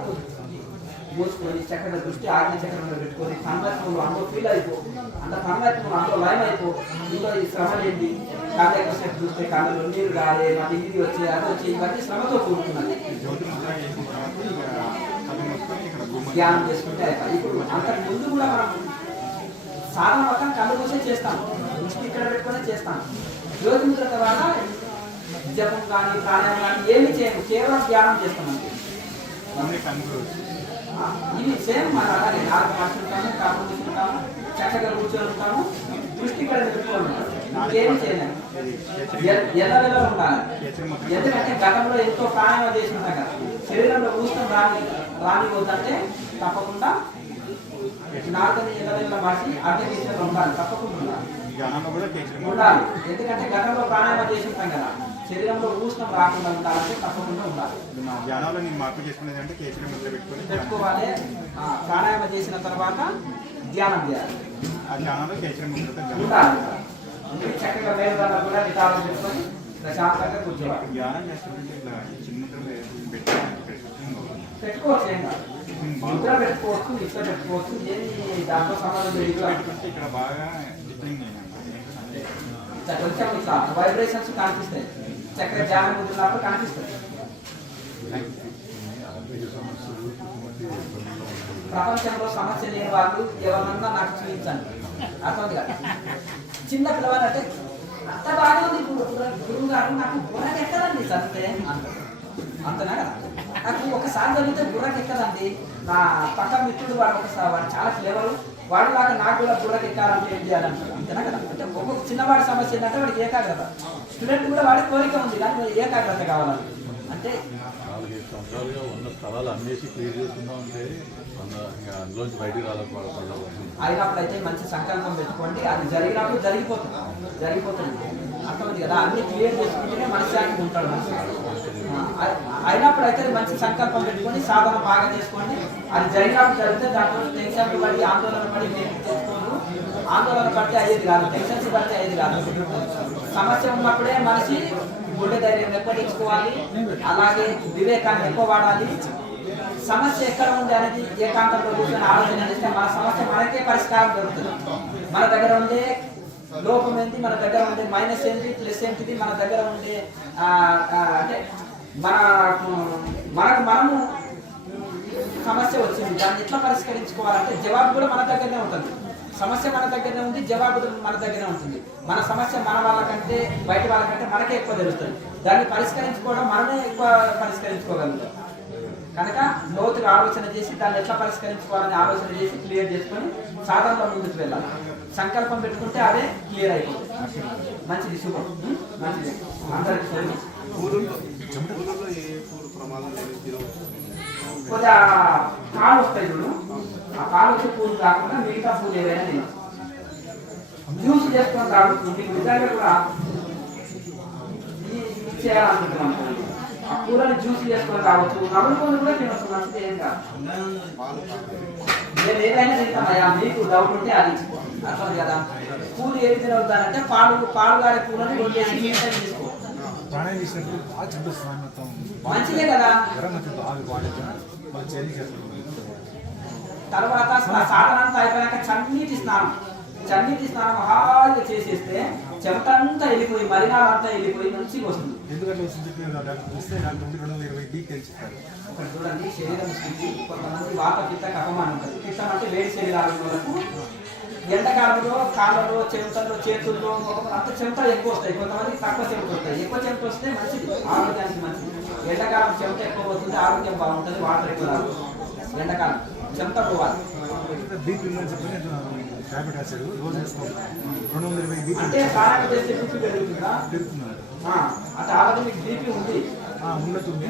మూసుకొని చక్కగా దృష్టి ఆజ్ఞ చక్రంలో పెట్టుకొని తన్మత్వంలో అందులో ఫీల్ అయిపో, అంత తన్మత్వంలో అందులో లయం అయిపో. ఇందులో ఈ శ్రమ ఏంటి? కళ్ళ ఎక్కువసేపు చూస్తే కళ్ళలో నీరు కాలే, మళ్ళీ ఇది వచ్చి అది వచ్చి, ఇవన్నీ శ్రమతో కూడుకున్నది. ధ్యానం చేసుకుంటే ఇప్పుడు అంతకు ముందు కూడా మనం సాధన మొత్తం కళ్ళు మూసే చేస్తాం, దృష్టి ఇక్కడ పెట్టుకునే చేస్తాం. జ్యోతి ముద్ర తర్వాత జపం కానీ ప్రాణాయామం కానీ ఏమి చేయము, కేవలం ధ్యానం చేస్తాం అంతే. ఇవి సేమ్ మన అలాగే నాలుగు మార్చుకుంటాము, కాపు తీసుకుంటాము, చక్కగా కూర్చొని ఉంటాము, దృష్టి ఇక్కడ పెట్టుకోవాలి. ఇంకేమి చేయలేము. ఎదవెలా ఉండాలి. ఎందుకంటే గతంలో ఎంతో ప్రాణాయామం చేసి ఉంటాం కదా, శరీరంలో ఊసం రానిపోతుంటే తప్పకుండా నాలుగని ఎదవెలా మార్చి అడ్డగిరిలో ఉండాలి. తప్పకుండా ఉండాలి. ఎందుకంటే గతంలో ప్రాణాయామం చేసి ఉంటాం కదా, శరీరంలో ఊష్ణం రాకుండా ఉండాలంటే తప్పకుండా ఉండాలి. పెట్టుకోవాలి. ప్రాణాయామం చేసిన తర్వాత ధ్యానం చేయాలి. ఉండాలి. చక్కగా మేలుదల కూడా విధానం చేసుకొని ప్రశాంతంగా కూర్చోవాలి. పెట్టుకోవచ్చు, ఏం కాదు. ముద్ర పెట్టుకోవచ్చు, ఇట్లా పెట్టుకోవచ్చు, ఏది దాంట్లో సంబంధం లేదు. ఇక్కడ బాగా కొంచెం ఇట్లా వైబ్రేషన్స్ కనిపిస్తాయి. చక్కగా ధ్యానం కుదిరినప్పుడు కనిపిస్తాయి. ప్రపంచంలో సమస్య లేని వాళ్ళు ఎవరన్నా నాకు చూపించండి. అర్థం కదా, చిన్న పిల్లవాడు అంటే అంత బాగా ఉంది గురువు గారు, నాకు బుర్రకి ఎక్కదండి చదివితే అంటారు. అంతనా కదా, నాకు ఒకసారి చదివితే బుర్రకి ఎక్కదండి. నా పక్క మిత్రుడు వాడు ఒకసారి, వాడు చాలా క్లేవరు, వాడు లాగా నాకు కూడా బుర్రకి ఎక్కాలంటే ఏం చేయాలంటారు. అంతేనా కదా. అంటే ఒక్కొక్క చిన్నవాడి సమస్య ఏంటంటే వాడికి ఏకాగ్రత. స్టూడెంట్ కూడా వాడి కోరిక ఉంది, కానీ ఏకాగ్రత కావాలని. అంటే 4-5 సంవత్సరాలుగా ఉన్న స్థలాలు అన్నేసి క్లియర్ చేసుకుందామంటే అందులోంచి బయటికి రాలేకపోవడం. అయినప్పుడు అయితే మంచి సంకల్పం పెట్టుకోండి, అది జరిగినప్పుడు జరిగిపోతుంది. అర్థమైంది కదా. అన్ని క్లియర్ చేసుకుంటేనే మనశ్శాంతి ఉంటాడు మనిషి. అయినప్పుడు అయితే మంచి సంకల్పం పెట్టుకొని సాధన బాగా చేసుకోండి. అది జరిగినప్పుడు జరిగితే దాంట్లో టెన్షన్ పడి ఆందోళన పడి చేసుకోండి. ఆందోళన పడితే అయ్యేది కాదు, టెన్షన్స్ పడితే అయ్యేది కాదు. సమస్య ఉన్నప్పుడే మనిషి గుండె ధైర్యం ఎక్కువ, అలాగే వివేకాన్ని ఎక్కువ వాడాలి. సమస్య ఎక్కడ ఉంది అనేది ఏకాంతంలో కూర్చొని ఆలోచన చేస్తే మన సమస్య మనకే పరిష్కారం దొరుకుతుంది. మన దగ్గర ఉండే లోపం ఏంటి, మన దగ్గర ఉండే మైనస్ ఏంటి, ప్లస్ ఏంటిది, మన దగ్గర ఉండే అంటే మనము సమస్య వచ్చింది, దాన్ని ఎట్లా పరిష్కరించుకోవాలంటే జవాబు కూడా మన దగ్గరనే ఉంటుంది. సమస్య మన దగ్గరనే ఉంది, జవాబు మన దగ్గరనే ఉంటుంది. మన సమస్య మన వాళ్ళకంటే బయట వాళ్ళకంటే మనకే ఎక్కువ తెలుస్తుంది. దాన్ని పరిష్కరించుకోవడం మనమే ఎక్కువ పరిష్కరించుకోగలుగుతాం. కనుక లోతుగా ఆలోచన చేసి దాన్ని ఎట్లా పరిష్కరించుకోవాలని ఆలోచన చేసి క్లియర్ చేసుకొని సాధనలో ముందుకు వెళ్ళాలి. సంకల్పం పెట్టుకుంటే అదే క్లియర్ అయిపోతుంది. మంచిది, శుభం, మంచిది. అందరికీ కొద్దిగా పాలు వస్తాయి చూడు, ఆ పాలు వచ్చే పూలు కాకుండా మిగతా పూలు ఏదైనా నేను జ్యూస్ చేసుకొని తాగుతుంది. మీకు నిజంగా కూడా చేయాలనుకుంటున్నాను. ఆ కూరని జ్యూస్ చేసుకొని తాగొచ్చు, నవ్వుకొని కూడా తినవచ్చు, మంచిది, ఏం కాదు. నేను ఏదైనా తింటామయ్యా, మీకు డౌట్ ఉంటే అది అర్థం కదా. పూలు ఏ విధంగా అవుతారంటే పాలుగారే పూలను కొట్టేసి నీళ్ళని తీసుకో. ప్రాణాయం చేసినప్పుడు బాగా చంపేస్తున్నాను మొత్తం మంచిదే కదా. బాగా బాగా తర్వాత సాధనంతా అయిపోయాక చన్నీటి స్నానం హాయిగా చేసేస్తే చెమట అంతా వెళ్ళిపోయి మలినాలంతా వెళ్ళిపోయి మంచిగా వస్తుంది. ఎందుకంటే వస్తుంది డాక్టర్ వస్తే డాక్టర్ 220 డీకి చెప్తారు. చూడండి, శరీరం స్థితి కొంతమంది వాత పిత్త కఫం అని ఉంటుంది. పిత్తం అంటే వేడి శరీరాల వరకు ఎండాకాలంలో కాళ్ళలో చెమటల్లో చేతుల్లో అంత చెమట ఎక్కువ వస్తాయి. కొంతమందికి తక్కువ చెమట వస్తాయి. ఎక్కువ చెమట వస్తే మంచిది, ఆరోగ్యానికి మంచిది. ఎండాకాలం చెమట ఎక్కువ వస్తుంది, ఆరోగ్యం బాగుంటుంది, వాటర్ ఎక్కువ రాదు. ఎండాకాలం చెమట పోవాలి. బీపీ టాబ్లెట్ రాశారు, రోజు వేసుకోవాలి. 220 బీపీ అంటే స్నానం చేస్తే బీపీ పెరుగుతుందా? పెరుగుతున్నారు. అంటే ఆల్రెడీ మీకు బీపీ ఉంది. ఉన్నట్టుంది.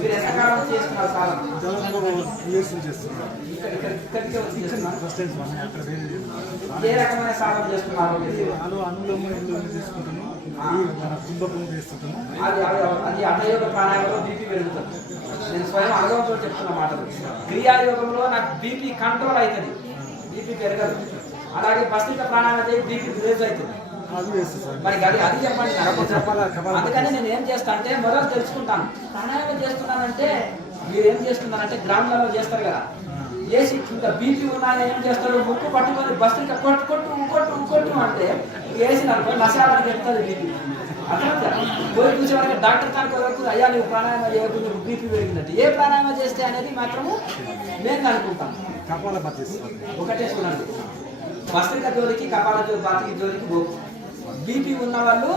మీరు ఎండాకాలం చేస్తున్నారు సాధన? చేస్తున్నారు. ఇక్కడికే వచ్చి చేస్తున్నారు. ఫస్ట్ టైం అక్కడ ఏ రకమైన సాధన చేస్తున్నారు? అనులోమ తీసుకుంటాము, మన కుంభకం చేస్తుంటాము. అది అటయోగ ప్రాణాయామంలో బీపీ పెరుగుతుంది. నేను స్వయం అనుభవంతో చెప్తున్న మాటలు. క్రియాయోగంలో నాకు బీపీ కంట్రోల్ అవుతుంది, బీపీ పెరగదు. అలాగే భస్త్రిక ప్రాణాయామం చేసి బీపీ రిలీజ్ అవుతుంది. మరి అది చెప్పండి. అందుకని నేను ఏం చేస్తా అంటే మొదలు తెలుసుకుంటాను. ప్రాణాయామం చేస్తున్నానంటే మీరు ఏం చేస్తున్నారంటే గ్రామాలలో చేస్తారు కదా, వేసి ఇంకా బీపీ ఉన్నాయని ఏం చేస్తాడు, ముక్కు పట్టుకొని భస్త్రిక కొట్టు అంటే వేసినప్పుడు నశాలని చెప్తుంది బీపీ. అర్థం పోయి చూసేవాళ్ళకి డాక్టర్ కనుక వరకు అయ్యా నువ్వు ప్రాణాయామం చేయకుండా బీపీ పెరిగినట్టు. ఏ ప్రాణాయామం చేస్తే అనేది మాత్రము నేను అనుకుంటాను. ఒకటే చూడండి, భస్త్రిక జోలికి కపాల బాతికి జోలికి పోకు. బీపీ ఉన్న వాళ్ళు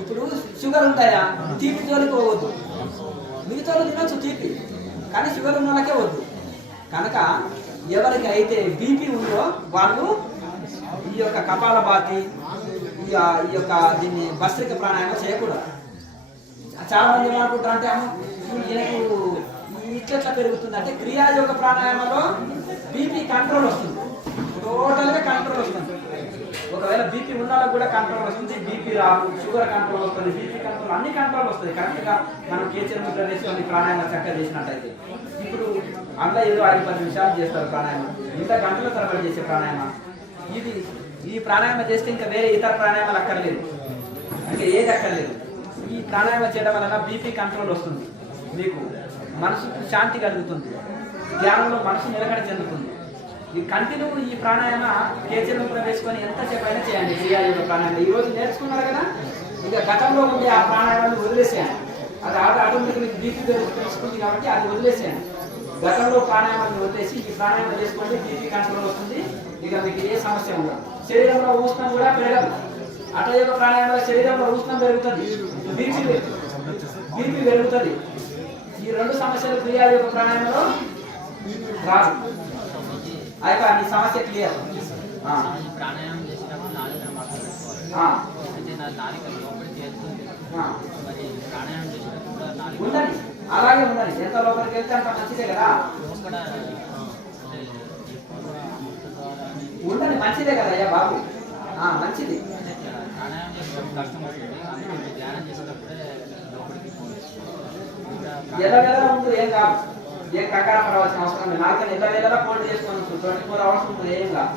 ఇప్పుడు షుగర్ ఉంటాయా, తీపి జోలికి పోవద్దు. మిగతా తినొచ్చు తీపి, కానీ షుగర్ ఉన్న వాళ్ళకే వద్దు. కనుక ఎవరికి అయితే బీపీ ఉందో వాళ్ళు ఈ యొక్క కపాల బాతి ఈ యొక్క దీన్ని భస్త్రిక ప్రాణాయామం చేయకూడదు. చాలా మంది ఏమనుకుంటారు అంటే ఈయనకు ఇట్లా పెరుగుతుంది అంటే క్రియాయోగ ప్రాణాయామంలో బీపీ కంట్రోల్ వస్తుంది, టోటల్గా కంట్రోల్ వస్తుంది. ఒకవేళ బీపీ ఉన్న వాళ్ళకి కూడా కంట్రోల్ వస్తుంది, బీపీ రాదు, షుగర్ కంట్రోల్ వస్తుంది, బీపీ కంట్రోల్ అన్ని కంట్రోల్ వస్తుంది. కరెక్ట్గా మనం కేచర్ ముద్ర వేసి అన్ని ప్రాణాయామం చక్కగా చేసినట్టయితే. ఇప్పుడు అందులో ఏదో 5-10 నిమిషాలు చేస్తారు ప్రాణాయామం, ఇంత గంటల తరబడి చేసే ప్రాణాయామం. ఈ ప్రాణాయామం చేస్తే ఇంకా వేరే ఇతర ప్రాణాయామాలు అక్కర్లేదు, అంటే ఏది అక్కర్లేదు. ఈ ప్రాణాయామం చేయడం వలన బీపీ కంట్రోల్ వస్తుంది, మీకు మనసుకు శాంతి కలుగుతుంది, ధ్యానంలో మనసు నిలకడ చెందుతుంది. ఈ కంటిన్యూ ఈ ప్రాణాయామ కేచర్ను కూడా వేసుకొని ఎంతసేపు అయినా చేయండి. క్రియాయోగ ప్రాణాయామం ఈరోజు నేర్చుకున్నారు కదా, ఇక గతంలో ఉండే ఆ ప్రాణాయామాన్ని వదిలేసేయండి. అది ఆటోమేటిక్ మీకు బీపీ తెలుసుకుంది కాబట్టి అది వదిలేసేయండి. గతంలో ప్రాణాయామాన్ని వదిలేసి ఈ ప్రాణాయామం చేసుకోండి, బీపీ కంట్రోల్ వస్తుంది, ఇక మీకు ఏ సమస్య ఉండదు. శరీరంలో ఉష్ణం కూడా పెరగదు. అటయోగ ప్రాణాయామంలో శరీరంలో ఉష్ణం పెరుగుతుంది, బీపీ పెరుగుతుంది. ఈ 2 సమస్యలు క్రియాయోగ ప్రాణాయామంలో రాదు. అయితే నీ సమస్య క్లియర్. ప్రాణాయామం చేసినప్పుడు నాలుగు ఉండండి, అలాగే ఉండండి. ఎంత లోపలికి వెళ్తే అంత మంచిదే కదా, ఉండండి, మంచిదే కదా అయ్యా బాబు, మంచిది. ఎల్లవేళ ఉంటుంది, ఏం కాదు, ఏం కంగారు పడవలసిన అవసరం లేదు. నాకని ఎల్లవేళలా ఫోల్డ్ చేసుకొని 24 అవర్స్ ఉంటుంది, ఏం కాదు.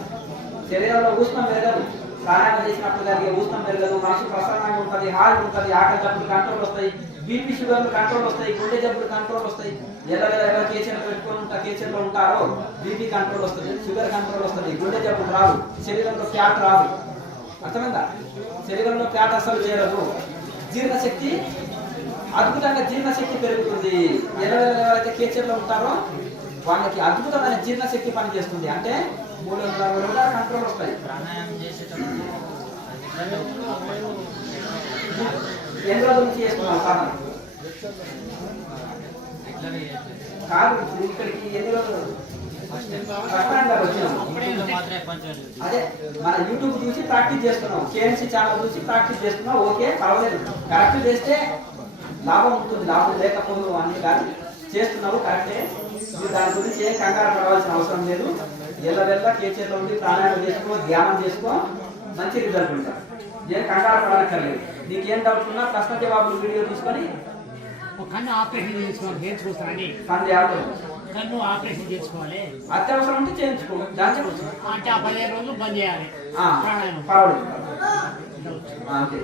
శరీరంలో ఉష్ణం పెరగదు, ప్రాణాయామం చేసినప్పుడు జరిగే ఉష్ణం పెరగదు, మనసు ప్రసన్నంగా ఉంటుంది, హాయి ఉంటుంది, ఆకలి జబ్బులు కంట్రోల్ వస్తాయి, బీపీ షుగర్లు కంట్రోల్ వస్తాయి, గుండె జబ్బులు కంట్రోల్ వస్తాయి. ఎల్లవేళ ఎవరు కేచర్ పెట్టుకొని కేచర్లో ఉంటారో బీపీ కంట్రోల్ వస్తుంది, షుగర్ కంట్రోల్ వస్తుంది, గుండె జబ్బులు రావు, శరీరంలో ఫ్యాట్ రాదు. అర్థమైందా? శరీరంలో ఫ్యాట్ అసలు చేరదు. జీర్ణశక్తి అద్భుతంగా జీర్ణశక్తి పెరుగుతుంది. ఎవరైతే కేచర్లో ఉంటారో వాళ్ళకి అద్భుతమైన జీర్ణశక్తి పనిచేస్తుంది. అంటే 360 కంట్రోల్ వస్తాయి. ఎన్ని రోజుల నుంచి చేసుకున్నాం సాధన? కాదు, ఇక్కడికి ఎన్ని రోజులు అదే మన యూట్యూబ్ చూసి ప్రాక్టీస్ చేస్తున్నాం, కేఎంసీ ఛానల్ చూసి ప్రాక్టీస్ చేస్తున్నాం. ఓకే, పర్వాలేదు, కరెక్ట్ చేస్తే లాభం ఉంటుంది, లాభం లేకపోదు అని కాదు, చేస్తున్నావు కరెక్టే. మీరు దాని గురించి ఏం కంగారు పడవలసిన అవసరం లేదు. ఎల్లవెల్లా కేచర్లో ఉండి ప్రాణాయామం చేసుకో, ధ్యానం చేసుకో, మంచి రిజల్ట్ ఉంటారు. ఏం కంగారు పడక్కర్లేదు. నీకేం డౌట్ ఉన్నా ప్రశ్న జవాబులు వీడియో తీసుకొని కన్ను ఆపరేషన్ చేసుకోవాలి, హెయిర్ చూస్తానండి. కన్ను కన్ను ఆపరేషన్ చేసుకోవాలి. అత్యవసరం ఉంటే చేయించుకో. దాని అంటే ఆ 15 రోజులు బంద్ చేయాలి ప్రాణాయామం. అంతే.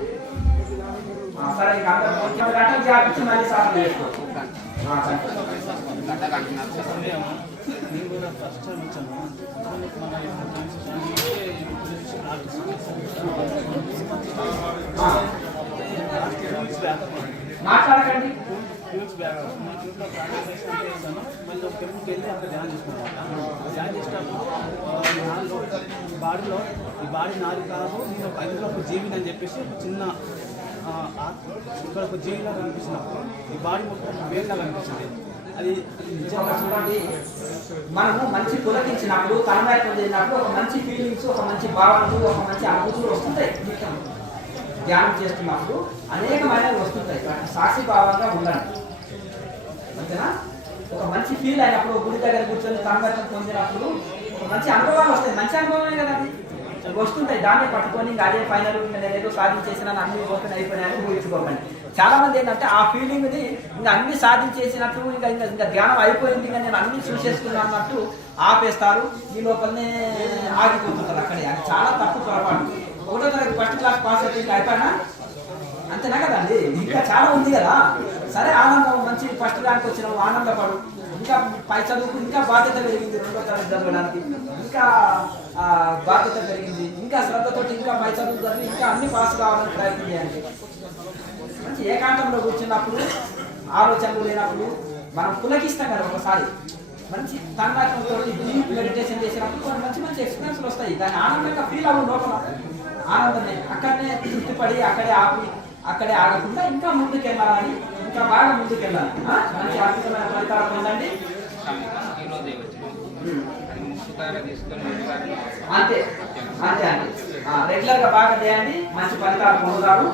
సరే ఇక అందరూ కొంచెం గంటలు చేపించి మళ్ళీ సాధన చేసుకోవచ్చు. నేను కూడా ఫస్ట్ టైం వచ్చాను. మాట్లాడకండి. మళ్ళీ ఒక టెంపుల్కి వెళ్ళి అక్కడ ధ్యానం చేసుకున్నాను. ధ్యానం చేసినప్పుడు బాడీలో ఈ బాడీ నాది కాదు, నేను అందులో ఒక జీవిని అని చెప్పేసి ఒక చిన్న ఇక్కడ ఒక జీవిలాగా అనిపిస్తున్నప్పుడు ఈ బాడీ మొత్తం వేరులాగా అనిపిస్తుంది. అది నిజంగా చూడండి, మనము మంచి పులకించినప్పుడు తన్మయత్వం చేసినప్పుడు ఒక మంచి ఫీలింగ్స్, ఒక మంచి భావనలు, ఒక మంచి అనుభూతులు వస్తుంటాయి. ధ్యానం చేస్తున్నప్పుడు అనేకమైనవి వస్తుంటాయి. సాక్షి భావంగా ఉండండి, అంతేనా? ఒక మంచి ఫీల్ అయినప్పుడు గుడి దగ్గర కూర్చొని తన్మయత్వం పొందినప్పుడు ఒక మంచి అనుభవాలు వస్తాయి. మంచి అనుభవమే కదా అది వస్తుంటాయి. దాన్ని పట్టుకొని ఇంకా అదే ఫైనల్ నేను ఏదో సాధించేసిన అన్ని ఓపెన్ అయిపోయినాయని ఊహించుకోకండి. చాలా మంది ఏంటంటే ఆ ఫీలింగ్ని ఇంకా అన్ని సాధించేసినట్టు ఇంకా ఇంకా ఇంకా ధ్యానం అయిపోయింది, ఇంకా నేను అన్ని చూసేసుకున్నాను అన్నట్టు ఆపేస్తారు. ఈ లోపలనే ఆగిపోతుంటారు అక్కడే. అది చాలా తప్పు పొరపాటు. 1వ తరగతి ఫస్ట్ క్లాస్ పాస్ అయితే ఇంకా అయిపోయినా అంతేనా కదండి? ఇంకా చాలా ఉంది కదా. సరే ఆనందం, మంచి ఫస్ట్ ర్యాంక్ వచ్చినావు, ఆనందపడు. ఇంకా పై చదువుకు ఇంకా బాధ్యత పెరిగింది, 2వ తరగతి చదవడానికి ఇంకా బాధ్యత పెరిగింది. ఇంకా శ్రద్ధతో ఇంకా పై చదువు చదివి ఇంకా అన్ని పాస్ కావాలని ప్రయత్నం చేయండి. మంచి ఏకాంతంలో కూర్చున్నప్పుడు, ఆలోచనలు లేనప్పుడు మనం పులకిస్తాం కదా. ఒకసారి మంచి తన్మయత్వంతో డీప్ మెడిటేషన్ చేసినప్పుడు కొన్ని మంచి మంచి ఎక్స్పీరియన్స్లు వస్తాయి. దాన్ని ఆనందంగా ఫీల్ అవ్వడం, లోపల ఆనందమే. అక్కడనే తృప్తిపడి అక్కడే ఆపి అక్కడే ఆగకుండా ఇంకా ముందుకెళ్ళాలని, ఇంకా బాగా ముందుకెళ్ళాలి. మంచి అద్భుతమైన ఫలితాలు పొందండి. అంతే అంతే అండి. రెగ్యులర్ గా బాగా చేయండి, మంచి ఫలితాలు పొందుతారు.